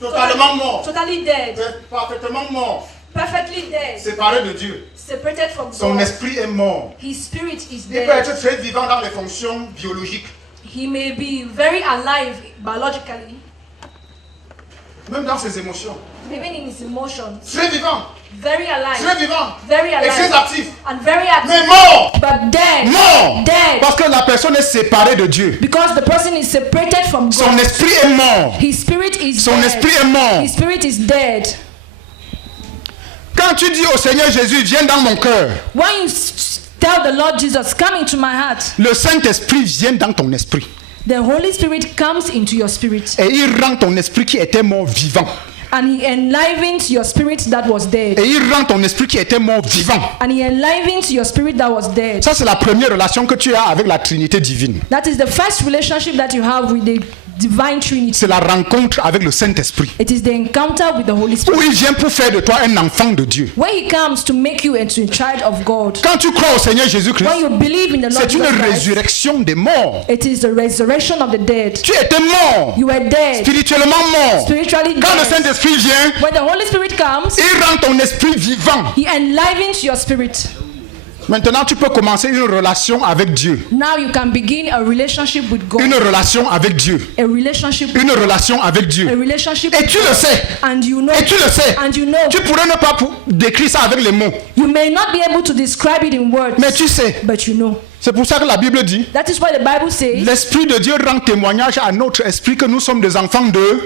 Totalement mort. Totally dead. Parfaitement mort. Perfectly dead. Séparé de Dieu. Separated from Son God. esprit est mort. His spirit is Il peut dead. être très vivant dans les fonctions biologiques. He may be very alive biologically, Même dans ses émotions. even in his emotions. Très vivant. Very alive. Très vivant. Very Et très alive. actif. And very Mais active. mort. But dead. Mort. Dead. Parce que la personne est séparée de Dieu. Because the person is separated from Son God. esprit est mort. His spirit is Son dead. esprit est mort. His spirit is dead. Quand tu dis au Seigneur Jésus, viens dans mon cœur, When you tell the Lord Jesus, come into my heart, le Saint-Esprit vient dans ton esprit. the Holy Spirit comes into your spirit. Et il rend ton esprit qui était mort vivant. And he enlivens your spirit that was dead. Et il rend ton esprit qui était mort vivant. And he enlivens your spirit that was dead. Ça, c'est la première relation que tu as avec la Trinité divine. That is the first relationship that you have with the divine Trinity. C'est la rencontre avec le Saint-Esprit. It is the encounter with the Holy Où Spirit. il vient pour faire de toi un enfant de Dieu. When he comes to make you into a child of God. Quand tu crois au Seigneur Jésus-Christ, When you believe in the Lord c'est une Jesus Christ, résurrection des morts. it is the resurrection of the dead. Tu étais mort, You were dead, spirituellement mort. spiritually Quand le dead. Saint-Esprit vient, When the Holy Spirit comes, il rend ton esprit vivant. he enlivens your spirit. Maintenant, tu peux commencer une relation avec Dieu. Now you can begin a relationship with God. Une relation avec Dieu. A relationship with Une relation avec Dieu. a relationship Et with tu le sais. and you know Et tu le sais. and you know Tu pourrais ne pas décrire ça avec les mots. you may not be able to describe it in words, Mais tu sais. but you know. C'est pour ça que la Bible dit, That is why the Bible says, l'Esprit de Dieu rend témoignage à notre esprit que nous sommes des enfants de...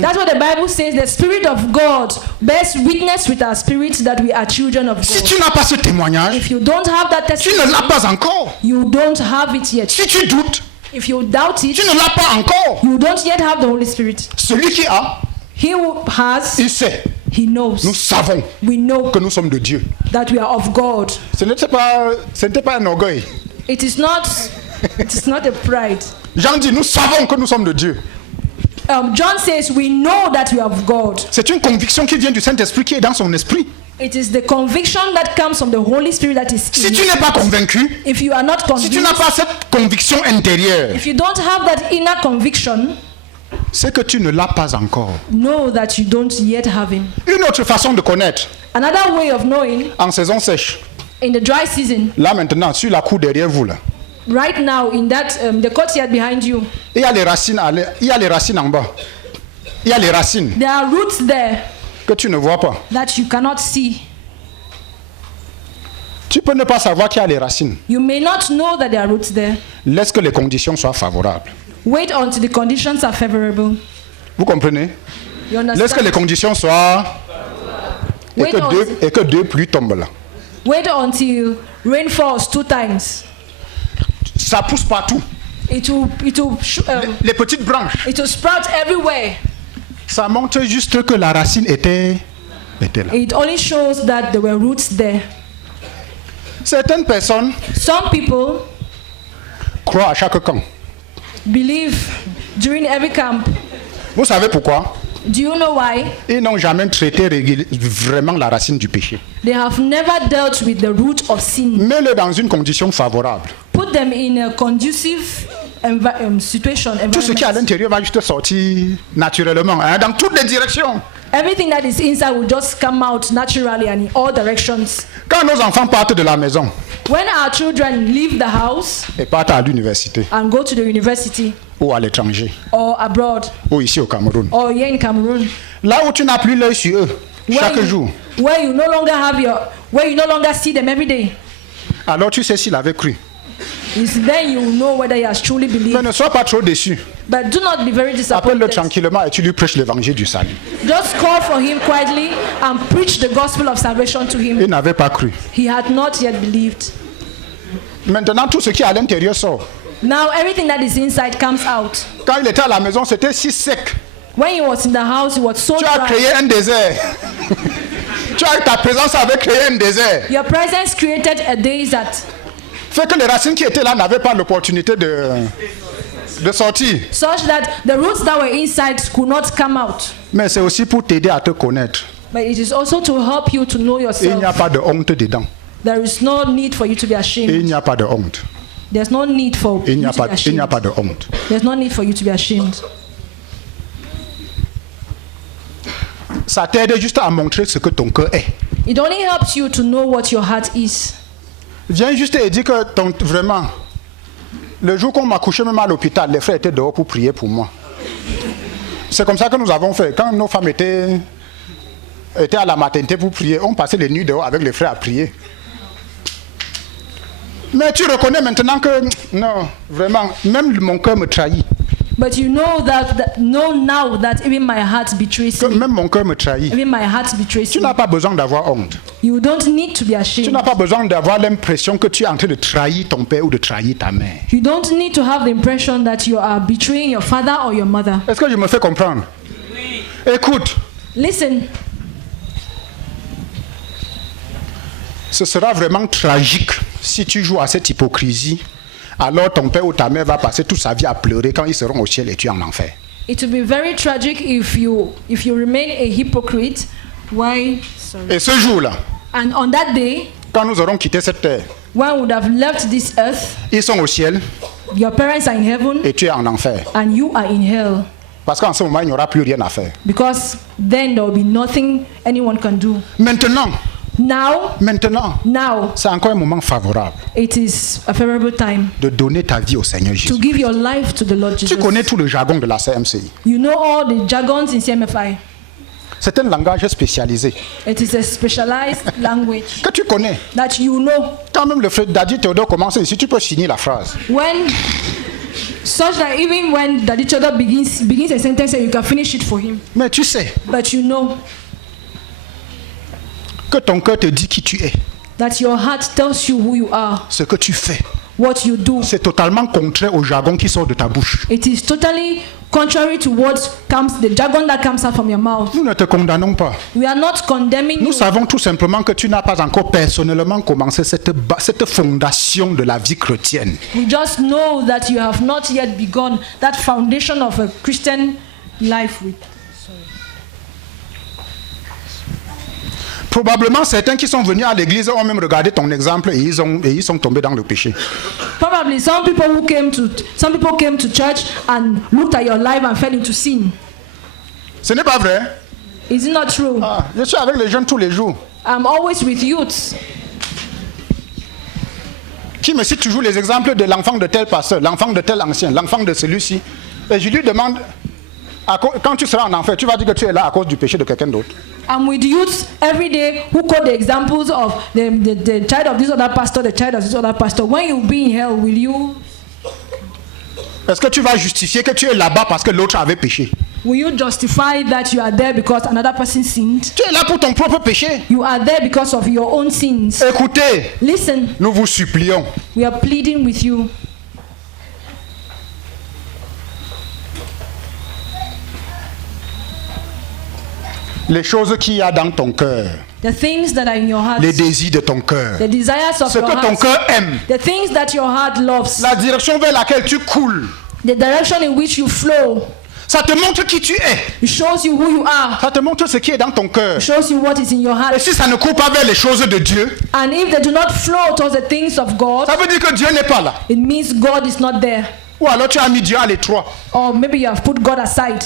that's what the Bible says, the Spirit of God bears witness with our spirits that we are children of Si God. tu n'as pas ce témoignage, If you don't have that tu ne testimony, l'as pas encore. you don't have it yet. Si tu doutes, If you doubt it, tu ne l'as pas encore. you don't yet have the Holy Spirit. Celui qui a, He who has, il sait. he knows. Nous savons We know que nous sommes de Dieu. that we are of God. Ce n'était pas un orgueil. It is not a pride. Jean dit, nous savons que nous sommes de Dieu. John says we know that we are of God. C'est une conviction qui vient du Saint-Esprit qui est dans son esprit. It is the conviction that comes from the Holy Spirit that is Si in tu you. n'es pas convaincu, If you are not si tu n'as convinced, pas cette conviction intérieure, if you don't have that inner conviction, c'est que tu ne l'as pas encore. know that you don't yet have Him. Une autre façon de connaître, Another way of knowing, en saison sèche, in the dry season, là maintenant, sur la cour derrière vous, là, right now in that the courtyard behind you, il y a les racines, il y a les racines en bas. Il y a les racines there are roots there que tu ne vois pas. that you cannot see. Tu peux ne pas savoir qu'il y a les racines. You may not know that there are roots there. Laisse que les conditions soient favorables. Wait until the conditions are favorable. Vous comprenez? You Laisse que les understand? conditions soient... Et Wait que deux pluies tombent là. Wait until rain falls 2 times. Ça pousse partout. It will Les petites branches. it will sprout everywhere. Ça montre juste que la racine était là. It only shows that there were roots there. Certaines personnes Some people croient à chaque camp. believe during every camp. Vous savez pourquoi? Do you know why? Ils n'ont jamais traité vraiment la racine du péché. They have never dealt with the root of sin. Mets-le dans une condition favorable. Put them in a conducive situation. Tout ce qui est à Environment. l'intérieur va juste sortir naturellement, hein, dans toutes les directions. Everything that is inside will just come out naturally and in all directions. Quand nos enfants partent de la maison When our children leave the house et partent à l'université and go to the university ou à l'étranger or abroad ou ici au Cameroun, or here in Cameroon, là où tu n'as plus l'œil sur eux chaque jour, where you no longer see them every day, alors tu sais s'il avait cru. is then you know whether he has truly Mais believed. ne sois pas trop déçu. But do not be very Appelle-le disappointed. tranquillement et tu lui prêches l'évangile du salut. Just call for him quietly and preach the gospel of salvation to him. Il n'avait pas cru. He had not yet believed. Maintenant, tout ce qui est à l'intérieur sort. Now everything that is inside comes out. Quand il était à la maison, c'était si sec. When he was in the house, he was so Tu as dry. créé un désert. Ta présence avait créé un désert. Your presence created a desert. Fait que les racines qui étaient là n'avaient pas l'opportunité de sortir. such that the roots that were inside could not come out. Mais c'est aussi pour t'aider à te connaître. But it is also to help you to know Et il n'y a yourself. pas de honte dedans. There is no need for you to be Et il ashamed. n'y a pas de honte. There's no need for Il n'y you a to be pas, il n'y a ashamed. pas de honte. There's no need for you to be ashamed. Ça t'aide juste à montrer ce que ton cœur est. It only helps you to know what your heart is. Viens juste et dis que vraiment, le jour qu'on m'a couché même à l'hôpital, les frères étaient dehors pour prier pour moi. C'est comme ça que nous avons fait. Quand nos femmes étaient à la maternité pour prier, on passait les nuits dehors avec les frères à prier. Mais tu reconnais maintenant que, non, vraiment, même mon cœur me trahit. But you know know now that even my heart betrays Que me. même mon cœur me trahit. Even my heart betrays Tu me. n'as pas besoin d'avoir honte. You don't need to be Tu ashamed. n'as pas besoin d'avoir l'impression que tu es en train de trahir ton père ou de trahir ta mère. You don't need to have the impression that you are betraying your father or your mother. Est-ce que je me fais comprendre? Écoute, Listen, ce sera vraiment tragique si tu joues à cette hypocrisie. Alors ton père ou ta mère va passer toute sa vie à pleurer quand ils seront au ciel et tu es en enfer. it will be very tragic if you remain a hypocrite. Why? Sorry. Et ce jour-là, And on that day, quand nous aurons quitté cette terre, one would have left this earth. ils sont au ciel Your parents are in heaven, et tu es en enfer. and you are in hell. Parce qu'en ce moment, il n'y aura plus rien à faire. Because then there will be nothing anyone can do. Maintenant, Now, c'est encore un moment favorable it is a favorable time de donner ta vie au Seigneur to Jésus. give your life to the Lord Tu Jesus. connais tout le jargon de la CMCI. You know all the jargons in CMFI. C'est un langage spécialisé It is a specialized language que tu connais. that you know. Quand même le frère Daddy Théodore commence ici, tu peux signer la phrase. When such that even when Daddy Chodor begins a sentence, you can finish it for him. Mais tu sais But you know que ton cœur te dit qui tu es. that your heart tells you who you are, Ce que tu fais, what you do. c'est totalement contraire au jargon qui sort de ta bouche. It is totally contrary to the jargon that comes out from your mouth. Nous ne te condamnons pas. We are not condemning Nous you. savons tout simplement que tu n'as pas encore personnellement commencé cette fondation de la vie chrétienne. We just know that you have not yet begun that foundation of a Christian life with. Probablement certains qui sont venus à l'église ont même regardé ton exemple et ils sont tombés dans le péché. Probably some people came to church and looked at your life and fell into sin. Ce n'est pas vrai? Is it not true? Ah, je suis avec les jeunes tous les jours I'm always with youths qui me citent toujours les exemples de l'enfant de tel pasteur, l'enfant de tel ancien, l'enfant de celui-ci. Et je lui demande, quand tu seras en enfer, tu vas dire que tu es là à cause du péché de quelqu'un d'autre. I'm with youths every day who quote the examples of the child of this other pastor, the child of this other pastor. When you be in hell, will you Est-ce que tu vas justifier que tu es là-bas parce que l'autre avait péché? justify that you are there because another person sinned? Tu es là pour ton propre péché. You are there because of your own sins. Écoutez, Listen, nous vous supplions. we are pleading with you. Les choses qu'il y a dans ton cœur, The things that are in your heart, les désirs de ton cœur, the desires of ce your que ton heart, cœur aime, the things that your heart loves, la direction vers laquelle tu coules, the direction in which you flow. ça te montre qui tu es. It shows you who you are. Ça te montre ce qui est dans ton cœur. It shows you what is in your Et heart. si ça ne coule pas vers les choses de Dieu, And if they do not flow towards the things of God, ça veut dire que Dieu n'est pas là. it means God is not there. Ou alors tu as mis Dieu à l'étroit. Or maybe you have put God aside.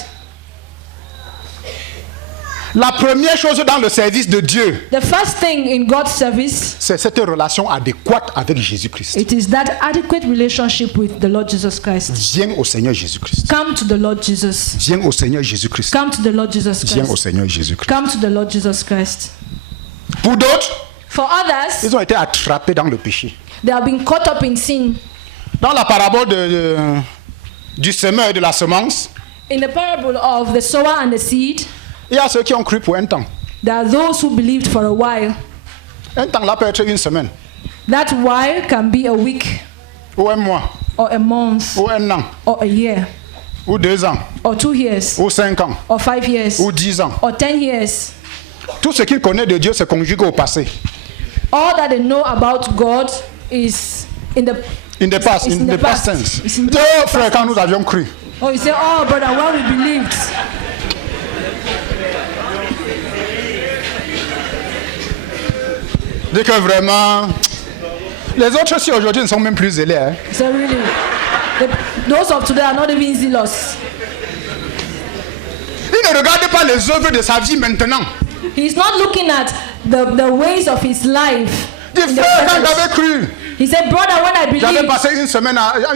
La première chose dans le service de Dieu, The first thing in God's service, c'est cette relation adéquate avec Jésus-Christ. it is that adequate relationship with the Lord Jesus Christ. Viens au Seigneur Jésus-Christ. Come to the Lord Jesus. Viens au Seigneur Jésus-Christ. Come to the Lord Jesus Viens au Christ. Seigneur Jésus-Christ. Come to the Lord Jesus Christ. Pour d'autres, For others, ils ont été attrapés dans le péché. they have been caught up in sin. Dans la parabole du semeur et de la semence, In the parable of the sower and the seed, il y a ceux qui ont cru pour un temps. there are those who believed for a while. Un temps là peut être une semaine, That while can be a week, ou un mois, or a month, ou un an, or a year, ou 2 ans, or 2 years, ou 5 ans, or 5 years, ou 10 ans. or 10 years. Tout ce qu'ils connaissent de Dieu se conjugue au passé. All that they know about God is in the In the past, It's in in the the past past. tense. It's in the Oh frère, quand nous avions cru. Oh, you say, oh, brother, when we believed. Dès que vraiment... Les autres aussi aujourd'hui ne sont même plus zélés. Hein. So really, those of today are not even zealous. Il ne regarde pas les œuvres de sa vie maintenant. He's not looking at the ways of his life. Il dit, in the frère, quand present. j'avais cru, He said, brother, when I j'avais believed, passé une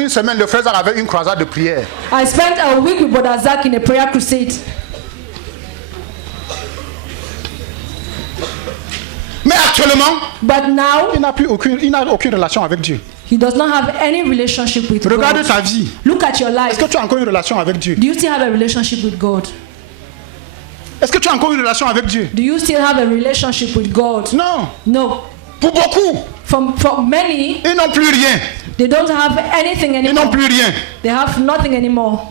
semaine, le frère avait une croisade de prière. I spent a week with Brother Zach in a prayer crusade. Mais actuellement, But now, il n'a aucune relation avec Dieu. he does not have any relationship with Regarde God. ta vie. Look at your life. Est-ce que tu as encore une relation avec Dieu? Do you still have a relationship with God? Est-ce que tu as encore une relation avec Dieu? Do you still have a relationship with God? Non. No. Pour beaucoup, For many, ils n'ont plus rien. they don't have anything Ils n'ont anymore. plus rien. They have nothing anymore.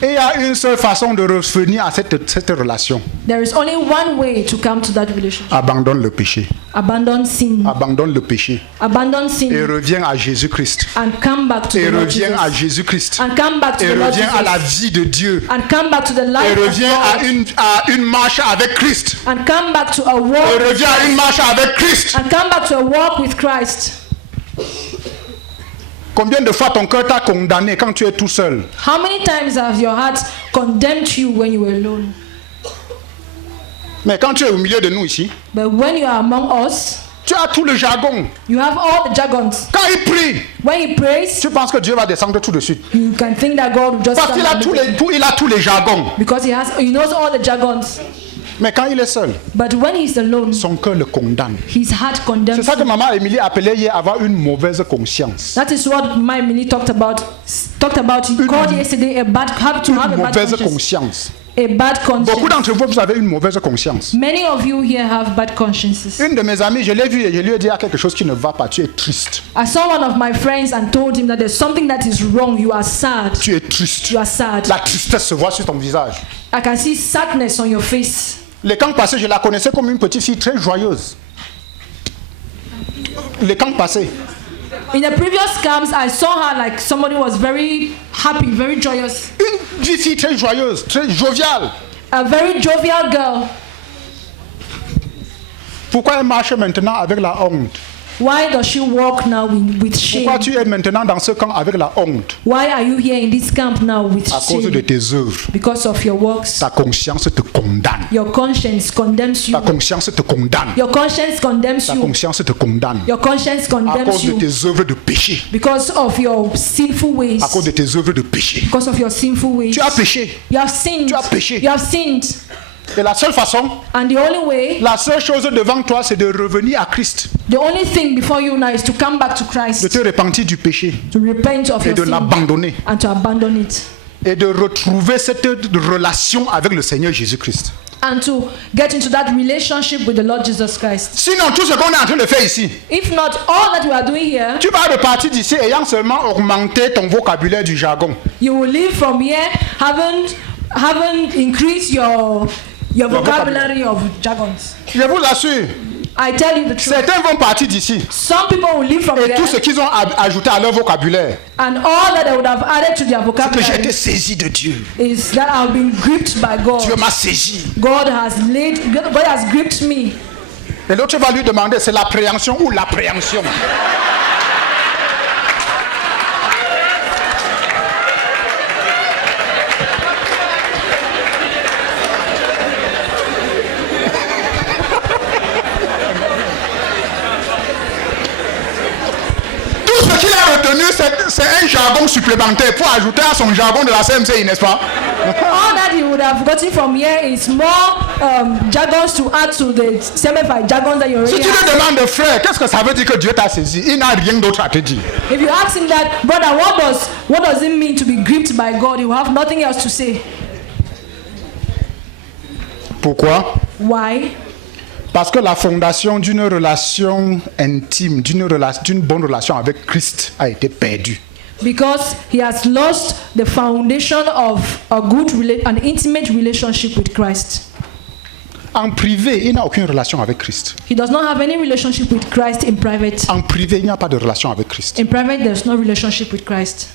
Et il y a une seule façon de revenir à cette relation. There is only one way to come to that relationship. Abandonne le péché. Abandon sin. Abandonne le péché. Abandon Et sin reviens à Jésus-Christ. and come back to Et the Lord reviens à Jesus. Jésus-Christ. And come back to Et the Lord reviens à la Jesus. vie de Dieu. And come back to the Et life of reviens God. à une marche avec Christ. And come back to a Et walk. reviens à une marche avec Christ. And come back to a walk with Christ. Combien de fois ton cœur t'a condamné quand tu es tout seul? How many times have your heart condemned you when you were alone? Mais quand tu es au milieu de nous ici, But when you are among us, tu as tout le jargon. you have all the jargons. Quand il prie, When he prays, tu penses que Dieu va descendre tout de suite. you can think that God will just Parce come qu'il a and il a tous les jargons. because he knows all the jargons. Mais quand il est seul, But when he's alone, son cœur le condamne. his heart C'est condemns ça que him. maman Émilie appelait hier avoir une mauvaise conscience. That is what my Millie talked about. He called yesterday Une have a bad mauvaise conscience. conscience. A bad Beaucoup conscience. d'entre vous avez une mauvaise conscience. Many of you here have bad consciences. Une de mes amies, je l'ai vue et je lui ai dit il y a quelque chose qui ne va pas. Tu es triste. I saw one of my friends and told him that there's something that is wrong. You are sad. Tu es triste. You are sad. La tristesse se voit sur ton visage. I can see sadness on your face. Les camps passés, je la connaissais comme une petite fille très joyeuse. Les camps passés. In the previous camps, I saw her like somebody was very happy, very joyous. Une petite fille très joyeuse, très joviale. A very jovial girl. Pourquoi elle marche maintenant avec la honte? Why does she walk now with shame? Pourquoi tu es maintenant dans ce camp avec la honte? Why are you here in this camp now with À cause de shame? tes œuvres. Because of your works. Ta conscience te condamne. Your conscience condemns you. Ta conscience te condamne. Your conscience condemns Ta you. conscience te condamne. Your conscience À condemns cause de you tes œuvres de péché. because of your sinful ways. À cause de tes œuvres de péché. Because of your sinful ways. Tu as péché. You have sinned. Tu as péché. You have sinned. Et la seule façon, And the only way, la seule chose devant toi, c'est de revenir à Christ. the only thing before you now is to come back to De Christ, te repentir du péché. to repent of Et your de sin l'abandonner. and to abandon it. Et de retrouver cette relation avec le Seigneur Jésus-Christ. And to get into that relationship with the Lord Jesus Christ. Sinon, tout ce qu'on est en train de faire ici, If not all that we are doing here, tu vas repartir d'ici ayant seulement augmenté ton vocabulaire du jargon. you will leave from here haven't increased your vocabulary of jargons. Je vous assure, I tell you the truth. certains vont partir d'ici. Some people will leave from Et tout ce here qu'ils ont ajouté à leur vocabulaire, and all that they would have added to their c'est que j'ai été vocabulary saisi de Dieu. is that I've been gripped by God. Dieu m'a saisi. God has gripped me. Et l'autre va lui demander, c'est l'appréhension ou l'appréhension? Tout ce qu'il a retenu, c'est un jargon supplémentaire pour ajouter à son jargon de la CMCI, n'est-ce pas? All that he would have gotten from here is more jargons to add to the 75 jargons that you Si already tu have. lui demandes, frère, qu'est-ce que ça veut dire que Dieu t'a saisi? Il n'a rien d'autre à te dire. If you ask him that, brother, what does it mean to be gripped by God? He will have nothing else to say. Pourquoi? Why? Parce que la fondation d'une relation intime, d'une bonne relation avec Christ a été perdue. Because he has lost the foundation of an intimate relationship with Christ. En privé, il n'a aucune relation avec Christ. He does not have any relationship with Christ in private. En privé, il n'y a pas de relation avec Christ. In private, there's no relationship with Christ.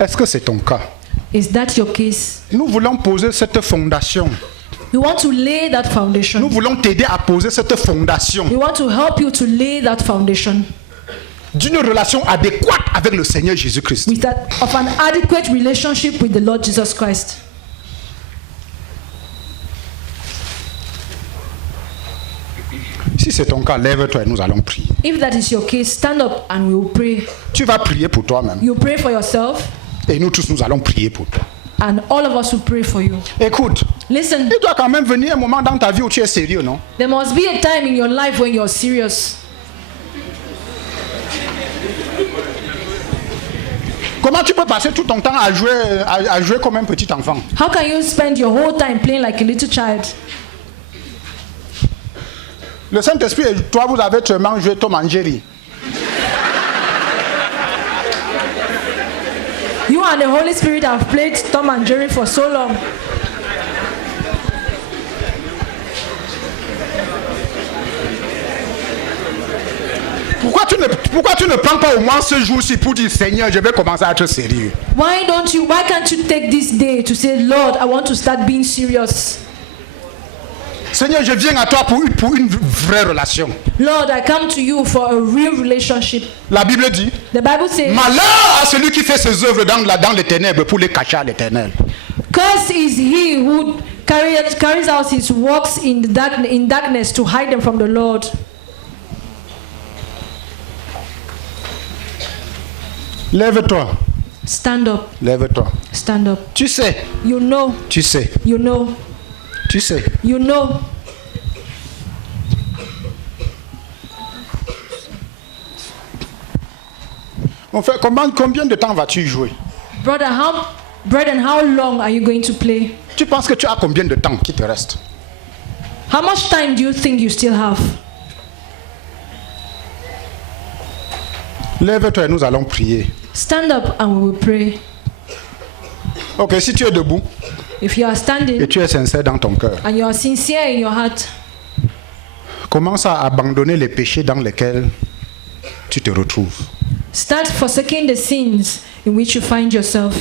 Est-ce que c'est ton cas? Is that your case? Nous voulons poser cette fondation. We want to lay that Nous foundation. voulons t'aider à poser cette fondation We want to help you to lay that foundation d'une relation adéquate avec le Seigneur Jésus-Christ. with that of an adequate relationship with the Lord Jesus Christ. Si c'est ton cas, lève-toi et nous allons prier. If that is your case, stand up and we will pray. Tu vas prier pour toi-même. You pray for yourself, Et nous tous, nous allons prier pour toi. and all of us will pray for you. Écoute, Listen, il doit quand même venir un moment dans ta vie où tu es sérieux, non? there must be a time in your life when you're serious. Comment tu peux passer tout ton temps à jouer comme un petit enfant? How can you spend your whole time playing like a little child? Le Saint-Esprit et toi, vous avez seulement joué Tom and Jerry. You and the Holy Spirit have played Tom and Jerry for so long. Pourquoi tu ne prends pas au moins ce jour-ci pour dire Seigneur, je vais commencer à être sérieux? Why can't you take this day to say, Lord, I want to start being serious? Seigneur, je viens à toi pour une vraie relation. Lord, I come to you for a real relationship. La Bible dit, The Bible says, malheur à celui qui fait ses œuvres dans les ténèbres pour les cacher à l'Éternel. cursed is he who carries out his works in darkness to hide them from the Lord. Lève-toi, Stand up, lève-toi. stand up. Tu sais, You know, tu sais, you know, tu sais. you know. On fait combien de temps vas-tu jouer? Brother, how long are you going to play? Tu penses que tu as combien de temps qui te reste? How much time do you think you still have? Lève-toi et nous allons prier. Stand up and we will pray. Ok, si tu es debout If you are et standing tu es sincère dans ton cœur, and you are sincere in your heart, commence à abandonner les péchés dans lesquels tu te retrouves. start forsaking the sins in which you find yourself.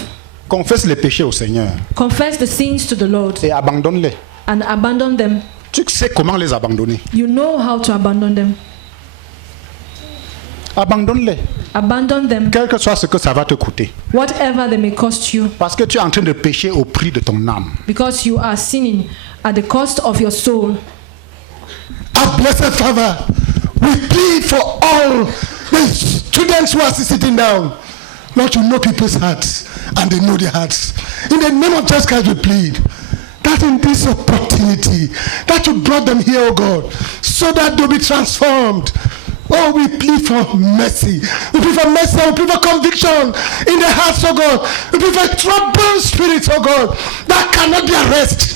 Confesse les péchés au Seigneur Confess the sins to the Lord et abandonne-les. and abandon them. Tu sais comment les abandonner. You know how to abandon them. Abandonne-les, Abandon them, quel que soit ce que ça va te coûter. whatever they may cost you, Parce que tu es en train de pécher au prix de ton âme. because you are sinning at the cost of your soul. Our blessed Father, we plead for all the students who are sitting down. Lord, you know people's hearts and they know their hearts. In the name of Jesus Christ, we plead that in this opportunity, that you brought them here, oh God, so that they'll be transformed. Oh, we plead for mercy. We plead for mercy. We plead for conviction in the hearts, oh God. We plead for troubled spirits, oh God, that cannot be arrested.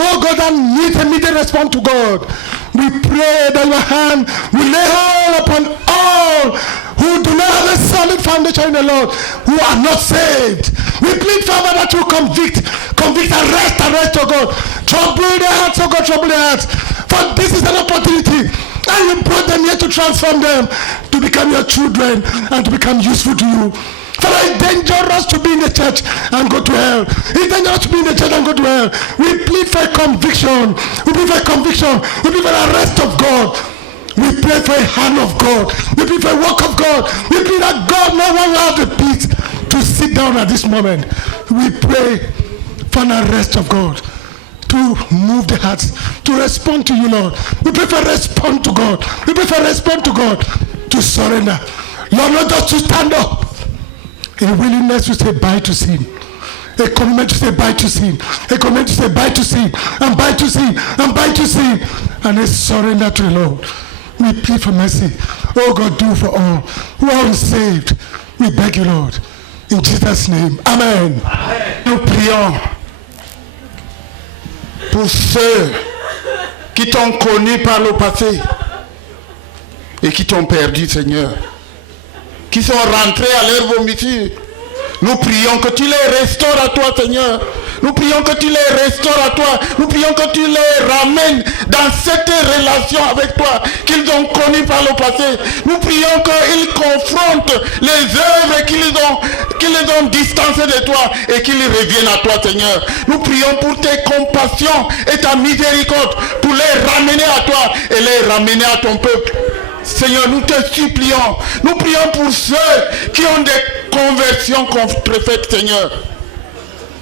Oh God, that need immediate response to God. We pray that your hand will lay hold upon all who do not have a solid foundation in the Lord, who are not saved. We plead, Father, that you convict, arrest, oh God. Trouble their hearts, oh God, trouble their hearts. For this is an opportunity. And you brought them here to transform them, to become your children, and to become useful to you. Father, it's dangerous to be in the church and go to hell. It's dangerous to be in the church and go to hell. We plead for conviction. We plead for conviction. We plead for the arrest of God. We pray for a hand of God. We pray for a work of God. We pray that God no one will have the peace to sit down at this moment. We pray for an arrest of God, to move the hearts, to respond to you, Lord. We pray for respond to God. We pray for respond to God, to surrender. Lord, not just to stand up. A willingness to say bye to sin. A commitment to say bye to sin. A commitment to say bye to sin. And bye to sin. And bye to sin. And a surrender to the Lord. We plead for mercy. Oh God, do for all who are unsaved. We beg you, Lord. In Jesus' name. Amen. Nous prions pour ceux qui t'ont connu par le passé et qui t'ont perdu, Seigneur, qui sont rentrés à leur vomiture. Nous prions que tu les restaures à toi, Seigneur. Nous prions que tu les restaures à toi. Nous prions que tu les ramènes dans cette relation avec toi qu'ils ont connue par le passé. Nous prions qu'ils confrontent les œuvres qui les ont distancés de toi et qu'ils reviennent à toi, Seigneur. Nous prions pour tes compassions et ta miséricorde pour les ramener à toi et les ramener à ton peuple. Seigneur, nous te supplions. Nous prions pour ceux qui ont des conversions contrefaites, Seigneur.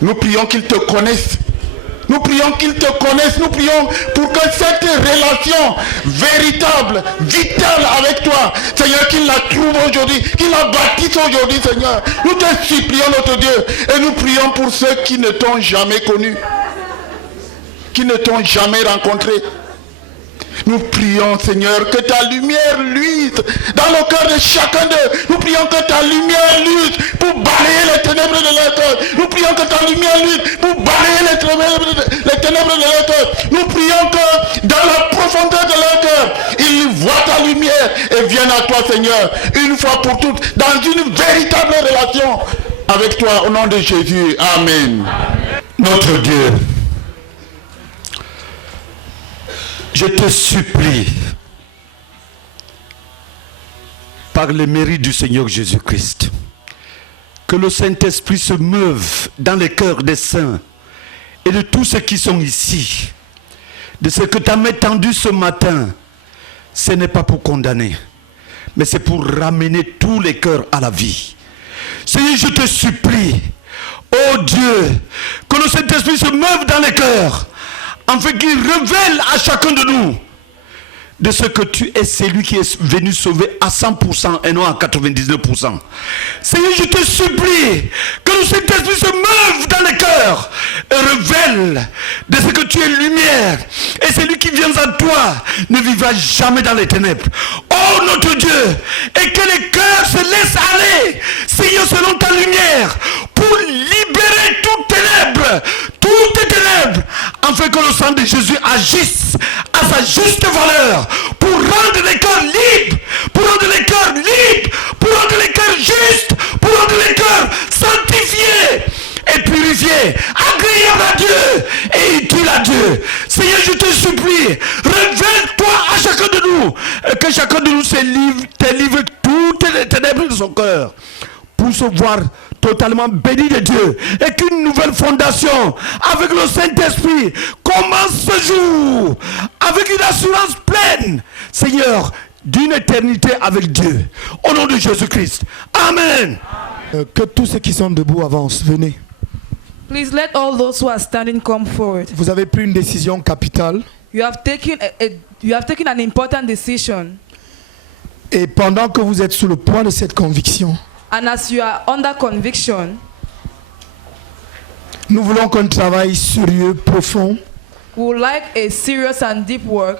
Nous prions qu'ils te connaissent. Nous prions qu'ils te connaissent. Nous prions pour que cette relation véritable, vitale avec toi, Seigneur, qu'ils la trouvent aujourd'hui, qu'ils la bâtissent aujourd'hui, Seigneur. Nous te supplions, notre Dieu. Et nous prions pour ceux qui ne t'ont jamais connu, qui ne t'ont jamais rencontré. Nous prions, Seigneur, que ta lumière luise dans le cœur de chacun d'eux. Nous prions que ta lumière luise pour balayer les ténèbres de leur cœur. Nous prions que ta lumière luise pour balayer les ténèbres de leur cœur. Nous prions que dans la profondeur de leur cœur, ils voient ta lumière et viennent à toi, Seigneur, une fois pour toutes, dans une véritable relation avec toi, au nom de Jésus. Amen. Notre Dieu, je te supplie, par le mérite du Seigneur Jésus-Christ, que le Saint-Esprit se meuve dans les cœurs des saints et de tous ceux qui sont ici. De ce que tu as entendu ce matin, ce n'est pas pour condamner, mais c'est pour ramener tous les cœurs à la vie. Seigneur, je te supplie, oh Dieu, que le Saint-Esprit se meuve dans les cœurs, afin qu'il révèle à chacun de nous de ce que tu es celui qui est venu sauver à 100% et non à 99%. Seigneur, je te supplie que le Saint-Esprit se meuve dans les cœurs et révèle de ce que tu es lumière. Et celui qui vient à toi ne vivra jamais dans les ténèbres. Oh notre Dieu, et que les cœurs se laissent aller, Seigneur, selon ta lumière, pour libérer toutes ténèbres, afin que le sang de Jésus agisse à sa juste valeur, pour rendre les cœurs libres, pour rendre les cœurs libres, pour rendre les cœurs justes, pour rendre les cœurs sanctifiés et purifiés, agréables à Dieu et utiles à Dieu. Seigneur, je te supplie, révèle-toi à chacun de nous, et que chacun de nous te livre toutes les ténèbres de son cœur, pour se voir totalement béni de Dieu, et qu'une nouvelle fondation avec le Saint-Esprit commence ce jour avec une assurance pleine, Seigneur, d'une éternité avec Dieu, au nom de Jésus-Christ. Amen. Que tous ceux qui sont debout avancent. Venez. Please let all those who are standing come forward. Vous avez pris une décision capitale. You have taken an important decision. Et pendant que vous êtes sous le poids de cette conviction, And as you are under conviction, nous voulons qu'un travail sérieux, profond, we would like a serious and deep work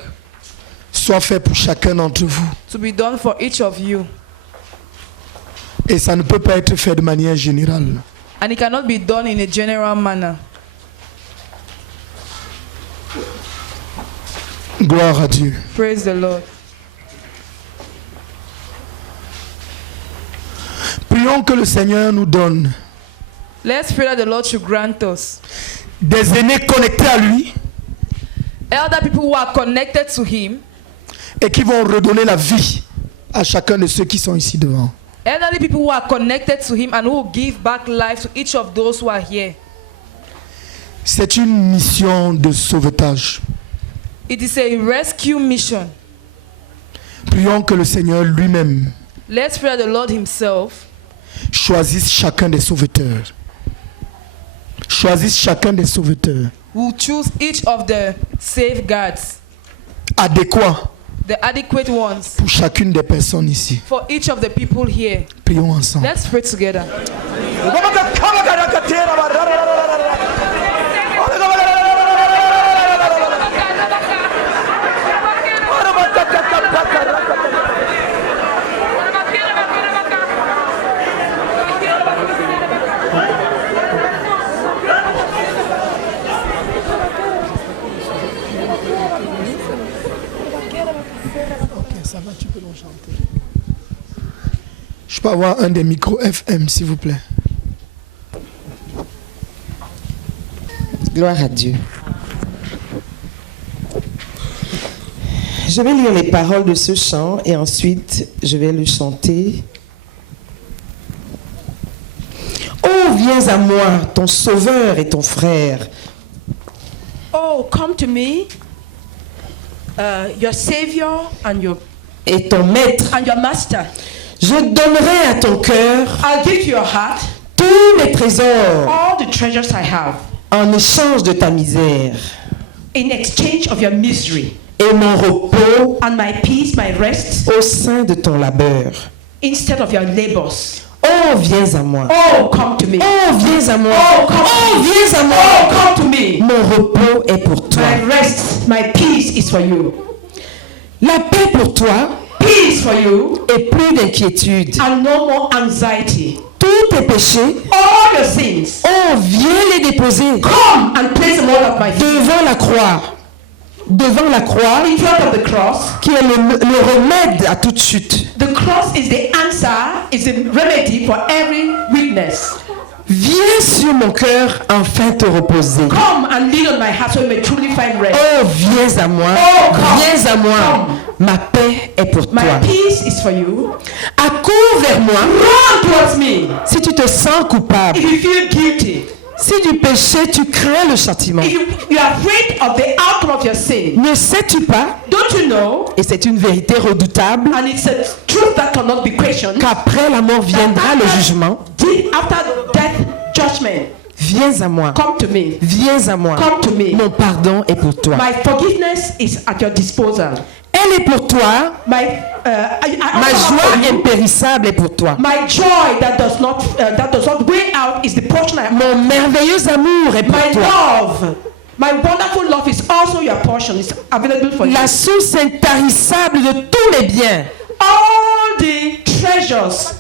soit fait pour chacun d'entre vous. to be done for each of you. Et ça ne peut pas être fait de manière générale. And it cannot be done in a general manner. Gloire à Dieu. Praise the Lord. Prions que le Seigneur nous donne Let's pray that the Lord should grant us des aînés connectés à lui elder people who are connected to Him, et qui vont redonner la vie à chacun de ceux qui sont ici devant. elderly people who are connected to Him and who will give back life to each of those who are here. C'est une mission de sauvetage. It is a rescue mission. Prions que le Seigneur lui-même Let's pray that the Lord Himself choisisse chacun des sauveteurs. Choisisse chacun des sauveteurs will choose each of the safeguards, adéquats the adequate ones, pour chacune des personnes ici. for each of the people here. Prions ensemble. Let's pray together. Ça va, tu peux nous chanter. Je peux avoir un des micros FM, s'il vous plaît. Gloire à Dieu. Je vais lire les paroles de ce chant et ensuite je vais le chanter. Oh, viens à moi, ton sauveur et ton frère. Oh, come to me, your Savior Et ton maître. and your Master. Je donnerai à ton cœur I'll give you your heart, tous les trésors all the treasures I have, en échange de ta misère. in exchange of your misery, Et mon repos and my peace, my rest, au sein de ton labeur. instead of your labors. Oh, viens à moi. Oh, come to me. Oh, viens à moi. Oh, come Oh, viens à moi. Oh, come to me. Mon repos est pour toi. My rest, my peace is for you. La paix pour toi Peace for you, et plus d'inquiétude. and no more anxiety. Tous tes péchés, All your sins, oh, viens les déposer come and place them all at my feet. devant la croix. Devant la croix, In front of the cross, qui est le remède à toute chute. the cross is the answer, is the remedy for every weakness. Viens sur mon cœur enfin te reposer. Come and lean on my heart so you may truly find rest. Oh, viens à moi. Oh, come. Viens à moi. Come. Ma paix est pour My toi. peace is for you. Accours vers moi Run towards me. si tu te sens coupable. If you feel guilty, Si du péché tu crains le châtiment. if you are afraid of the outcome of your sin, Ne sais-tu pas, don't you know, et c'est une vérité redoutable, and it's a truth that cannot be questioned, qu'après la mort viendra le jugement. after death, judgment. Viens à moi. Come to me. Viens à moi. Come to me. Mon pardon est pour toi. My forgiveness is at your disposal. Elle est pour toi. My Ma joie impérissable est pour toi. My joy that does not weigh out is the portion I have. Mon merveilleux amour est pour My toi. love, my wonderful love is also your portion. It's available for you. La source intarissable de tous les biens. All the treasures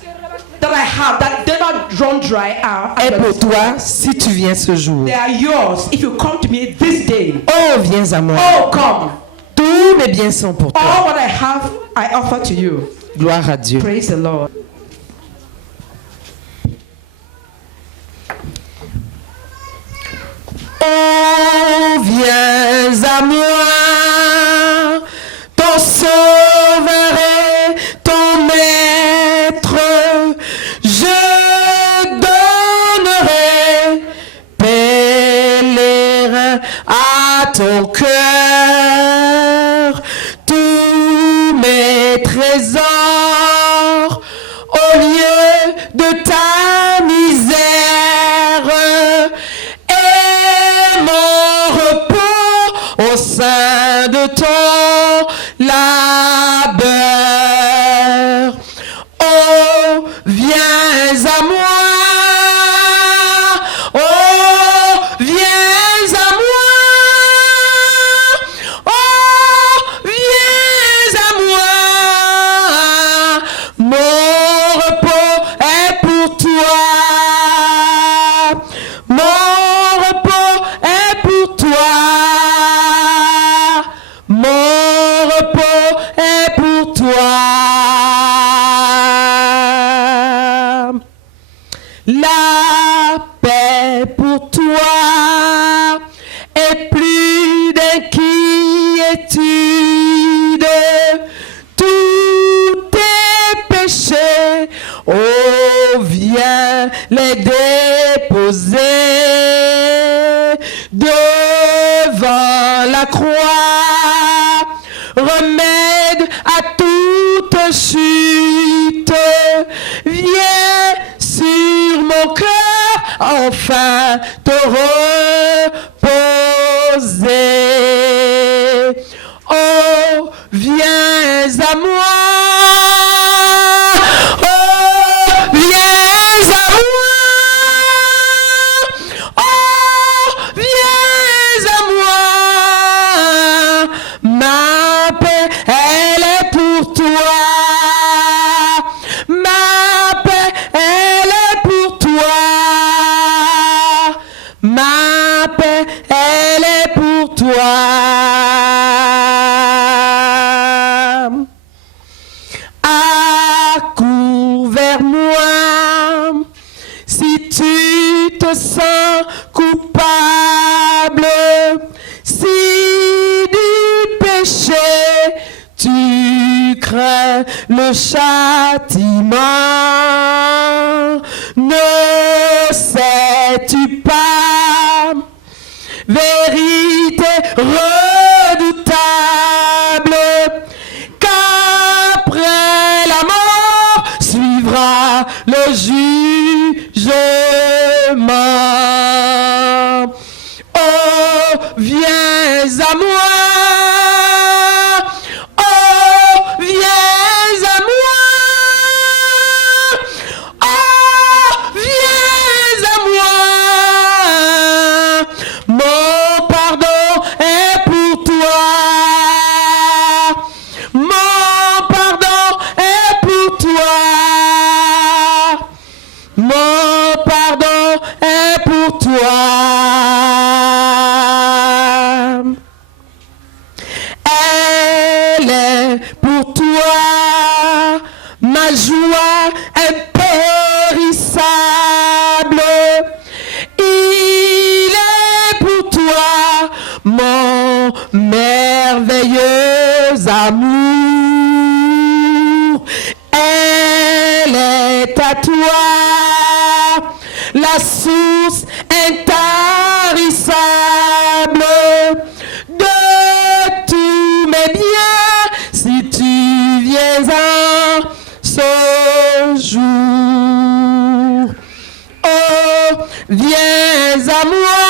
that I have that never run dry est pour toi si tu viens ce jour. They are yours if you come to me this day. Oh, viens à moi. Oh, come. Tous mes biens sont pour toi. All what I have, I offer to you. Gloire à Dieu. Praise the Lord. Oh, viens à moi, ton sauveur et ton maître, je donnerai pèlerin à ton cœur tous mes trésors au lieu de ta misère. Au sein de ton labeur, oh, viens à moi, oh, viens à moi, oh, viens à moi, mon repos est pour toi, mon repos est pour toi. Mon repos est pour toi. La paix pour toi et plus d'inquiétude. Tous tes péchés, oh, viens les déposer devant la croix. Remède à toute chute, viens sur mon cœur, enfin te reposer. Oh, viens à moi, oh, viens à moi, oh, viens à moi, ma paix, elle est pour toi. Ma paix, elle est pour toi. Ma paix, elle est pour toi. Accours vers moi si tu te sens coupable. de châtiment. Ne sais-tu pas, vérité redoutable, qu'après la mort suivra le jugement. Oh, viens à moi. Oh, viens à moi. Oh, viens à moi. Mon pardon est pour toi. Mon pardon est pour toi. Mon pardon est pour toi. Elle est pour toi ma joie impérissable. Il est pour toi mon merveilleux amour. Elle est à toi la source intarissable de tous mes biens, si tu viens en ce jour. Oh, viens à moi.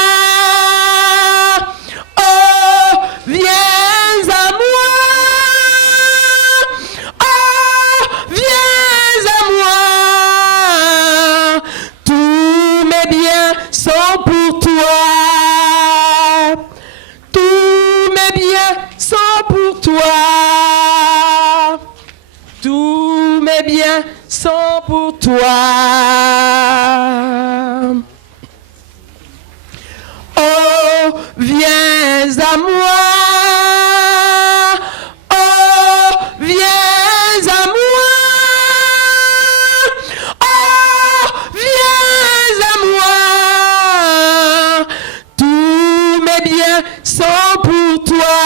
Oh, viens à moi. Oh, viens à moi. Tous mes biens sont pour toi. Tous mes biens sont pour toi. Tous mes biens sont pour toi. Oh, viens à moi. Oh, viens à moi. Oh, viens à moi. Tous mes biens sont pour toi.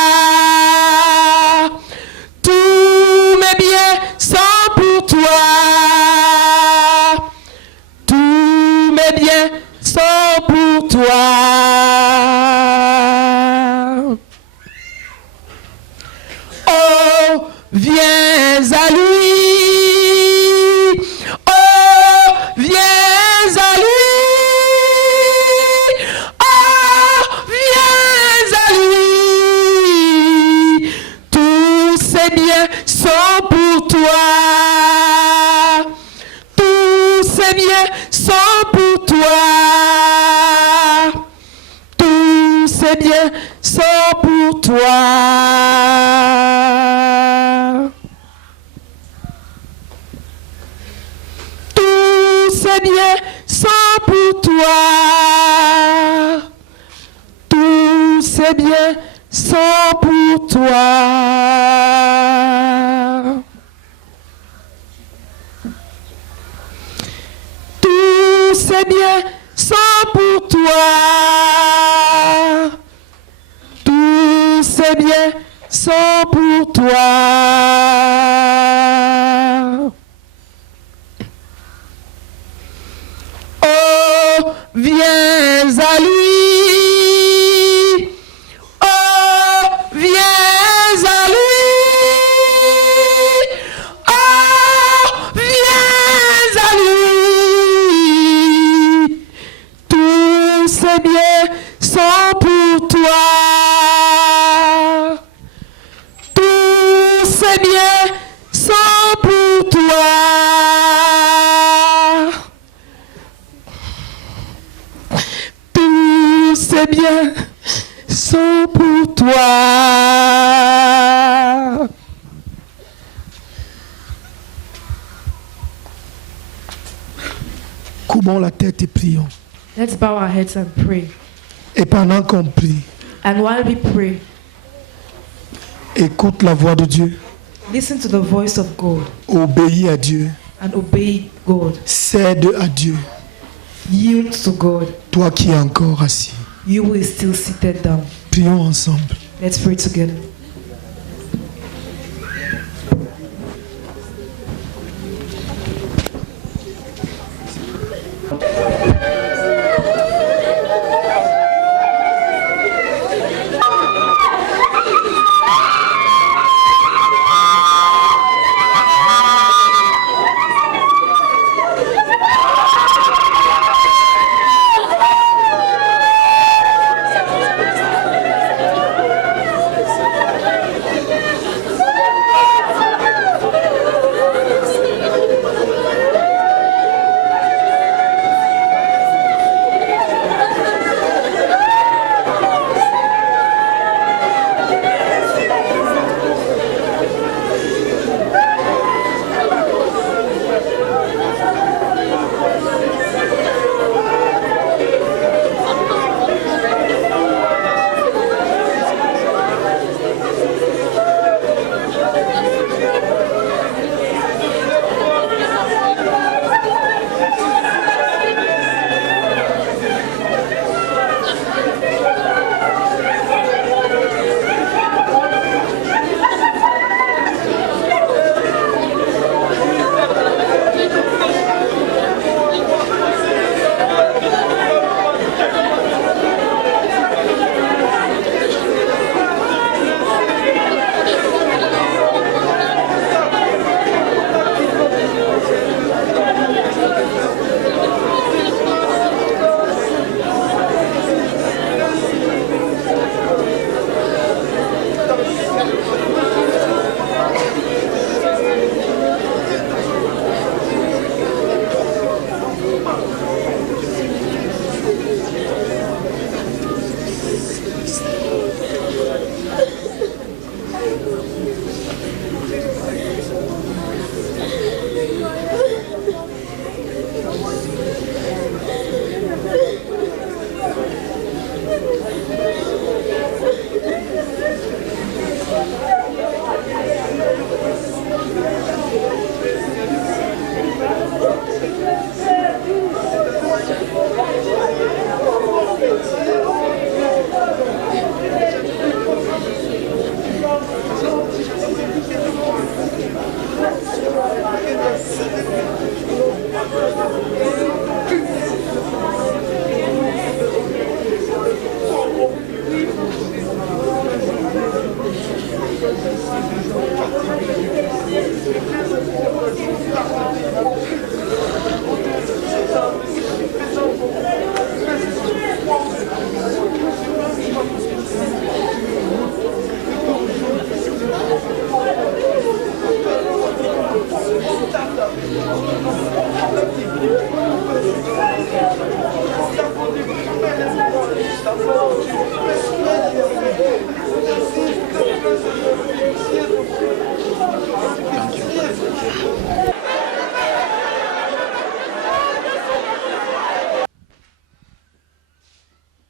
Tous mes biens sont pour toi. Tous mes biens sont pour toi. Oh, viens à lui. Oh, viens à lui. Oh, viens à lui. Tous ces biens sont pour toi. Tous ces biens sont pour toi. Tous ces biens sont pour toi. Tous ces biens sont pour toi. Tous ces biens sont pour toi. Tous ces biens sont pour toi. Tous ces biens sont pour toi. Oh, viens à lui. Oh, viens à lui. Oh, viens à lui. Tous ces biens sont pour toi. Tous ces biens sont pour toi. Tous ces biens sont pour toi. Courbons la tête et prions. Let's bow our heads and pray. Et pendant qu'on prie, And while we pray, écoute la voix de Dieu, listen to the voice of God obéis à Dieu, and obey God. cède à Dieu, Yield to God. toi qui es encore assis. You will still seated down. Prions ensemble. Let's pray together.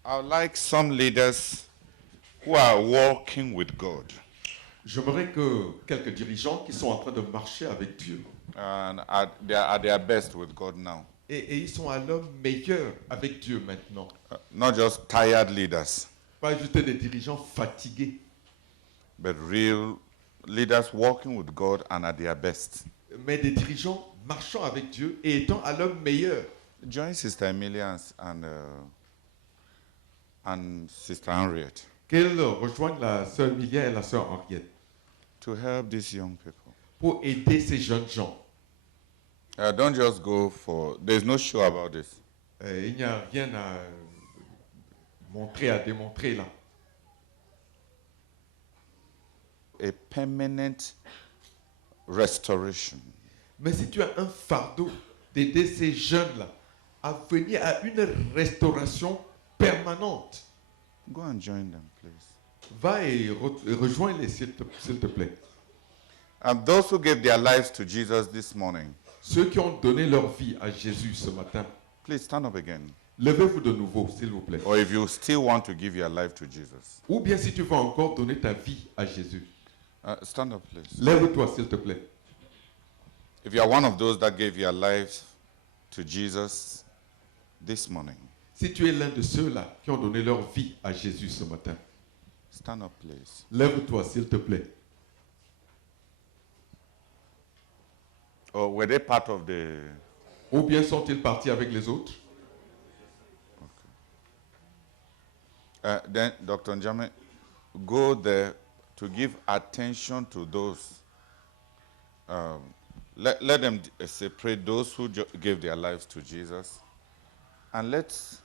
I would like some leaders who are walking with God. J'aimerais que quelques dirigeants qui sont en train de marcher avec Dieu. And they are at their best with God now. Et ils sont à leur meilleur avec Dieu maintenant. Not just tired leaders, Pas juste des dirigeants fatigués, but real leaders walking with God and at their best. mais des dirigeants marchant avec Dieu et étant à leur meilleur. Join Sister Emilia and Sister Henriette Qu'elles rejoignent la sœur Emilia et la sœur Henriette to help these young people. pour aider ces jeunes gens. Don't just go for, there's no show about this. Il n'y a rien à montrer, à démontrer là. A permanent restoration. Mais si tu as un fardeau d'aider ces jeunes-là à venir à une restauration permanente, Go and join them, please. va et rejoins-les s'il te plaît. And those who gave their lives to Jesus this morning, Ceux qui ont donné leur vie à Jésus ce matin, please stand up again. levez-vous de nouveau, s'il vous plaît. Or if you still want to give your life to Jesus, Ou bien si tu veux encore donner ta vie à Jésus, stand up, please. lève-toi, s'il te plaît. If you are one of those that gave your life to Jesus this morning, Si tu es l'un de ceux-là qui ont donné leur vie à Jésus ce matin, stand up, please. lève-toi, s'il te plaît. Or were they part of the... Ou bien sont-ils partis avec les autres? Then, Dr. Njame, go there to give attention to those. Let them separate those who gave their lives to Jesus. And let's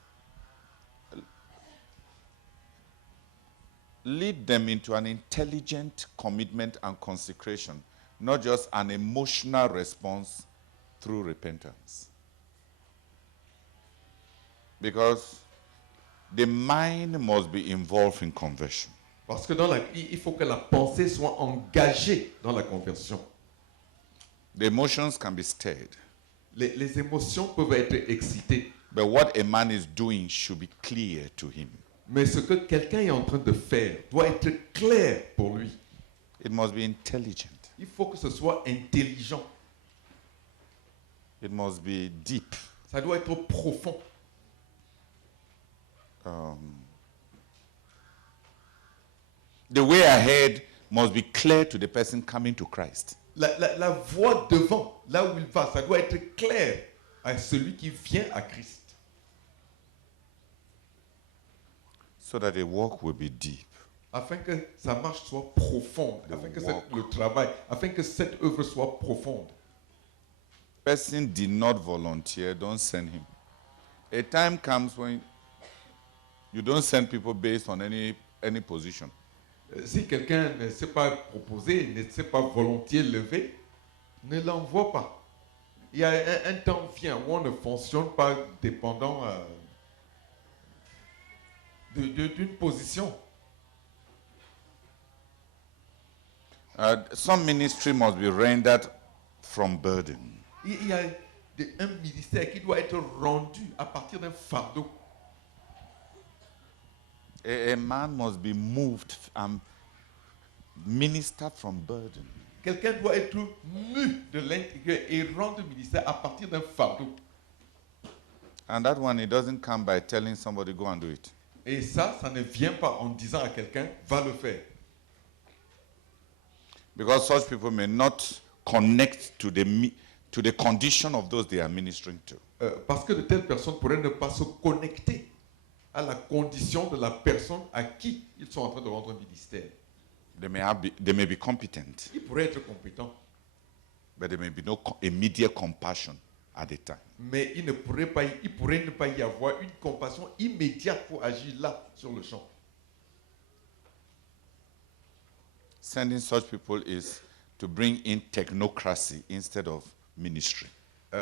lead them into an intelligent commitment and consecration, not just an emotional response through repentance. Because the mind must be involved in conversion. Parce que il faut que la pensée soit engagée dans la conversion. The emotions can be stirred, Les émotions peuvent être excitées, but what a man is doing should be clear to him. mais ce que quelqu'un est en train de faire doit être clair pour lui. It must be intelligent. Il faut que ce soit intelligent. It must be deep. Ça doit être profond. The way ahead must be clear to the person coming to Christ. La voie devant, là où il va, ça doit être clair à celui qui vient à Christ. So that the work will be deep. Afin que sa marche soit profonde, afin que le travail, afin que cette œuvre soit profonde. Person did not volunteer, don't send him. A time comes when you don't send people based on any position. Si quelqu'un ne s'est pas proposé, ne s'est pas volontiers levé, ne l'envoie pas. Il y a un temps vient où on ne fonctionne pas dépendant d'une position. Some ministry must be rendered from burden. Il y a un ministère qui doit être rendu à partir d'un fardeau. A man must be moved and ministered from burden. Quelqu'un doit être mu de l'intérieur et rendre ministère à partir d'un fardeau. And that one, it doesn't come by telling somebody, go and do it. Et ça ne vient pas en disant à quelqu'un, va le faire. Because such people may not connect to the condition of those they are ministering to. Parce que de telles personnes pourraient ne pas se connecter à la condition de la personne à qui ils sont en train de rendre un ministère. They may be competent, Ils pourraient être compétents, But there may be no immediate compassion at the time. Mais il pourrait ne pas y avoir une compassion immédiate pour agir là, sur le champ. Sending such people is to bring in technocracy instead of ministry.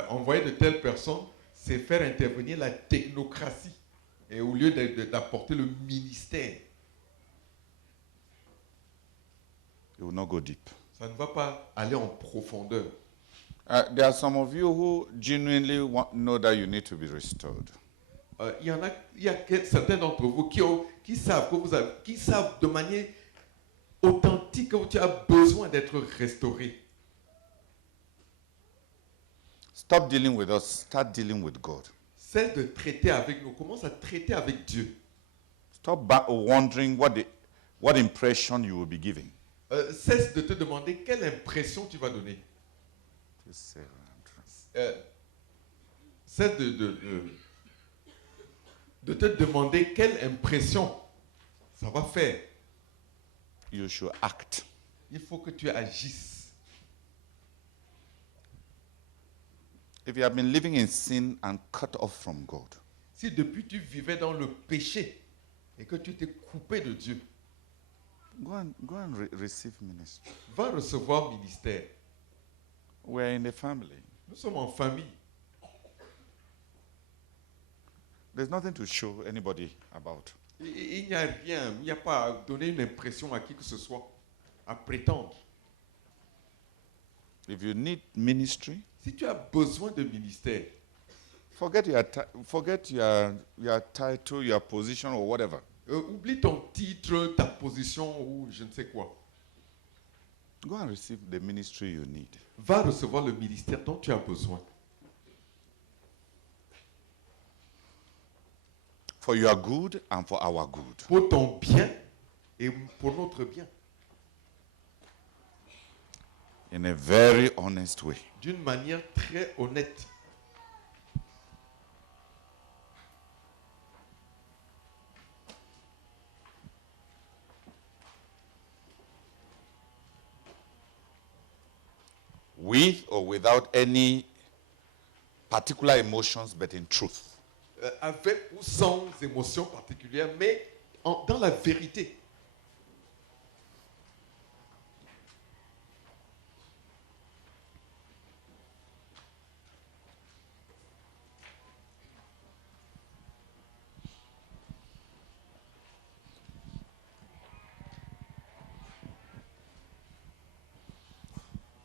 Envoyer de telles personnes, c'est faire intervenir la technocratie et au lieu d'apporter le ministère. It will not go deep. Ça ne va pas aller en profondeur. There are some of you who genuinely know that you need to be restored. Il y a certains d'entre vous qui savent de manière authentique que tu as besoin d'être restauré. Stop dealing with us, start dealing with God. Cesse de traiter avec nous, commence à traiter avec Dieu. Stop wondering what impression you will be giving. Cesse de te demander quelle impression tu vas donner. Cesse de te demander quelle impression ça va faire. You should act. Il faut que tu agisses. If you have been living in sin and cut off from God, Si depuis tu vivais dans le péché et que tu t'es coupé de Dieu, go and receive ministry. va recevoir ministère. We are in a family. Nous sommes en famille. There's nothing to show anybody about. Il n'y a rien, il n'y a pas à donner une impression à qui que ce soit, à prétendre. If you need ministry, si tu as besoin de ministère, forget your title, your position, or whatever. Oublie ton titre, ta position ou je ne sais quoi. Go and receive the ministry you need. Va recevoir le ministère dont tu as besoin. For your good and for our good. Pour ton bien et pour notre bien. In a very honest way. D'une manière très honnête. With or without any particular emotions, but in truth. Avec ou sans émotion particulière, mais dans la vérité.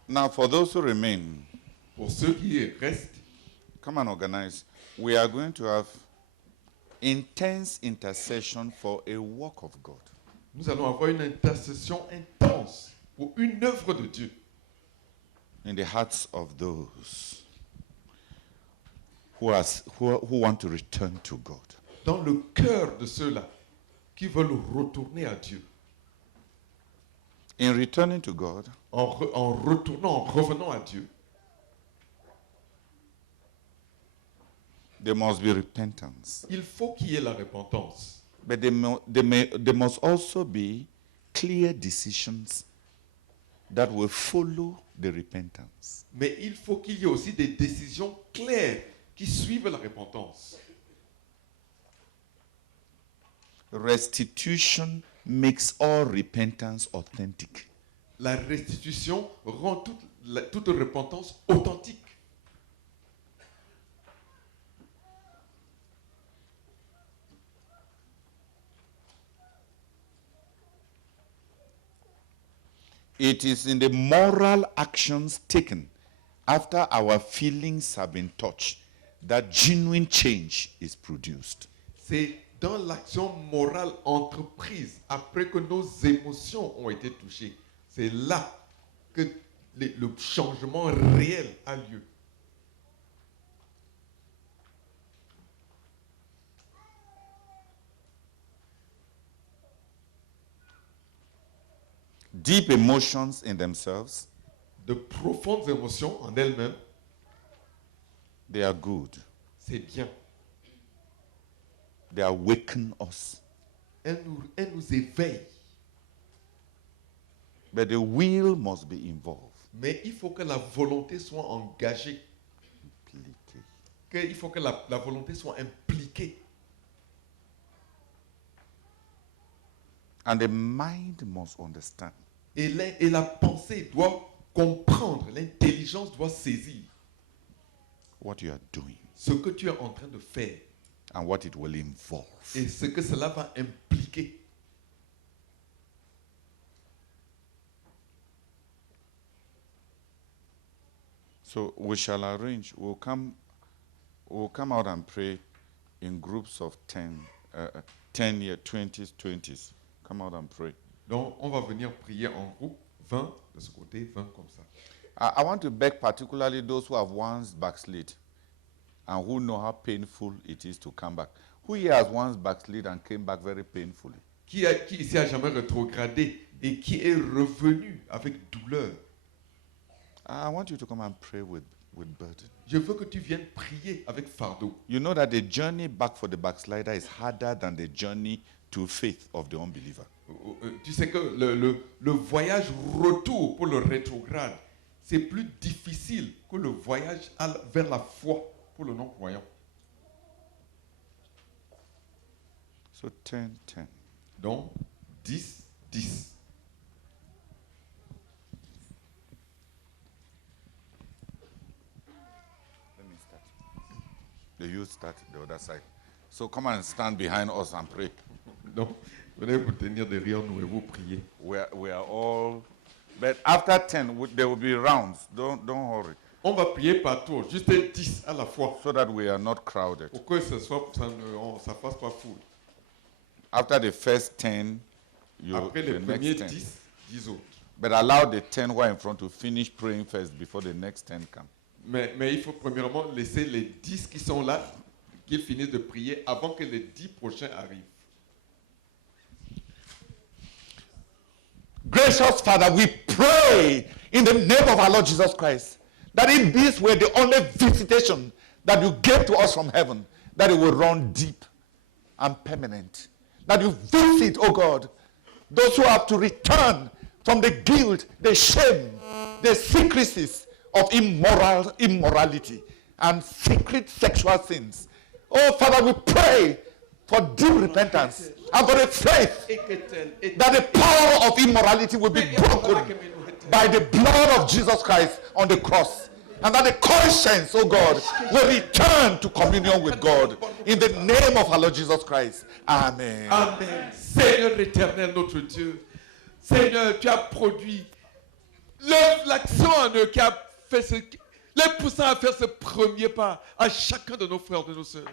Now, for those who remain, pour ceux qui restent, come and organize. We are going to have intense intercession for a work of God. Nous allons avoir une intercession intense pour une œuvre de Dieu. In the hearts of those who want to return to God. Dans le cœur de ceux-là qui veulent retourner à Dieu. In returning to God, en revenant à Dieu, there must be repentance. Il faut qu'il y ait la repentance. But there must also be clear decisions that will follow the repentance. Mais il faut qu'il y ait aussi des décisions claires qui suivent la repentance. Restitution makes all repentance authentic. La restitution rend toute repentance authentique. It is in the moral actions taken after our feelings have been touched that genuine change is produced. C'est dans l'action morale entreprise, après que nos émotions ont été touchées, c'est là que le changement réel a lieu. Deep emotions in themselves, de profondes émotions en elles-mêmes, they are good. C'est bien. They awaken us. Elles nous éveillent. But the will must be involved. Mais il faut que la volonté soit engagée. Il faut que la volonté soit impliquée. And the mind must understand. Et la pensée doit comprendre, l'intelligence doit saisir What you are doing. Ce que tu es en train de faire. And what it will involve. Et ce que cela va impliquer. So we shall arrange. We'll come out and pray in groups of 10 year, 20s, 20s. Come out and pray. Donc, on va venir prier en groupe, 20 de ce côté, 20 comme ça. I want to beg particularly those who have once backslid and who know how painful it is to come back. Who here has once backslid and came back very painfully? Qui ici a jamais rétrogradé et qui est revenu avec douleur? I want you to come and pray with burden. Je veux que tu viennes prier avec fardeau. You know that the journey back for the backslider is harder than the journey to faith of the unbeliever. Tu sais que le voyage retour pour le rétrograde, c'est plus difficile que le voyage vers la foi pour le non-croyant. So 10, 10. Donc 10, 10. Let me start. The youth start the other side. So come and stand behind us and pray. Donc, venez vous tenir derrière nous et vous prier. We are all, but after 10, there will be rounds. Don't hurry. On va prier par tour, juste 10 à la fois. So that we are not crowded. Pour que ça fasse pas foule. After the first 10, après les premiers 10, 10 autres. But allow the 10 who are in front to finish praying first before the next 10 come. Mais il faut premièrement laisser les 10 qui sont là, qu'ils finissent de prier avant que les 10 prochains arrivent. Gracious Father, we pray in the name of our Lord Jesus Christ that if this were the only visitation that you gave to us from heaven, that it will run deep and permanent. That you visit, oh God, those who have to return from the guilt, the shame, the secrecies of immorality and secret sexual sins. Oh Father, we pray for deep repentance and for the faith that the power of immorality will be broken by the blood of Jesus Christ on the cross. And that the conscience, oh God, will return to communion with God. In the name of our Lord Jesus Christ. Amen. Amen. Seigneur éternel, notre Dieu. Seigneur, tu as produit l'action en eux qui a fait les poussant à faire ce premier pas à chacun de nos frères, de nos sœurs.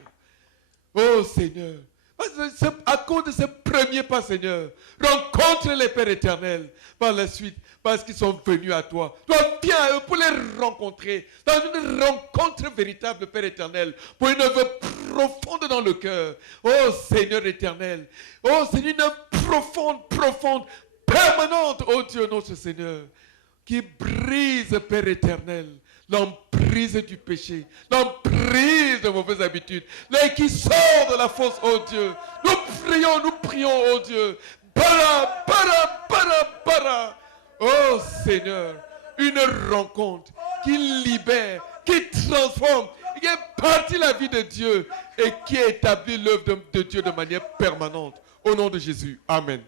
Oh Seigneur, à cause de ce premier pas, Seigneur, rencontre les Pères éternels par la suite, parce qu'ils sont venus à toi. Toi, viens à eux pour les rencontrer, dans une rencontre véritable, Père éternel, pour une œuvre profonde dans le cœur. Oh Seigneur éternel, oh Seigneur, une œuvre profonde, permanente, oh Dieu notre Seigneur, qui brise, Père éternel, l'emprise du péché, l'emprise de mauvaises habitudes, et qui sort de la fosse, oh Dieu. Nous prions, oh Dieu. Para. Oh Seigneur, une rencontre qui libère, qui transforme, qui impartit la vie de Dieu et qui établit l'œuvre de Dieu de manière permanente. Au nom de Jésus. Amen.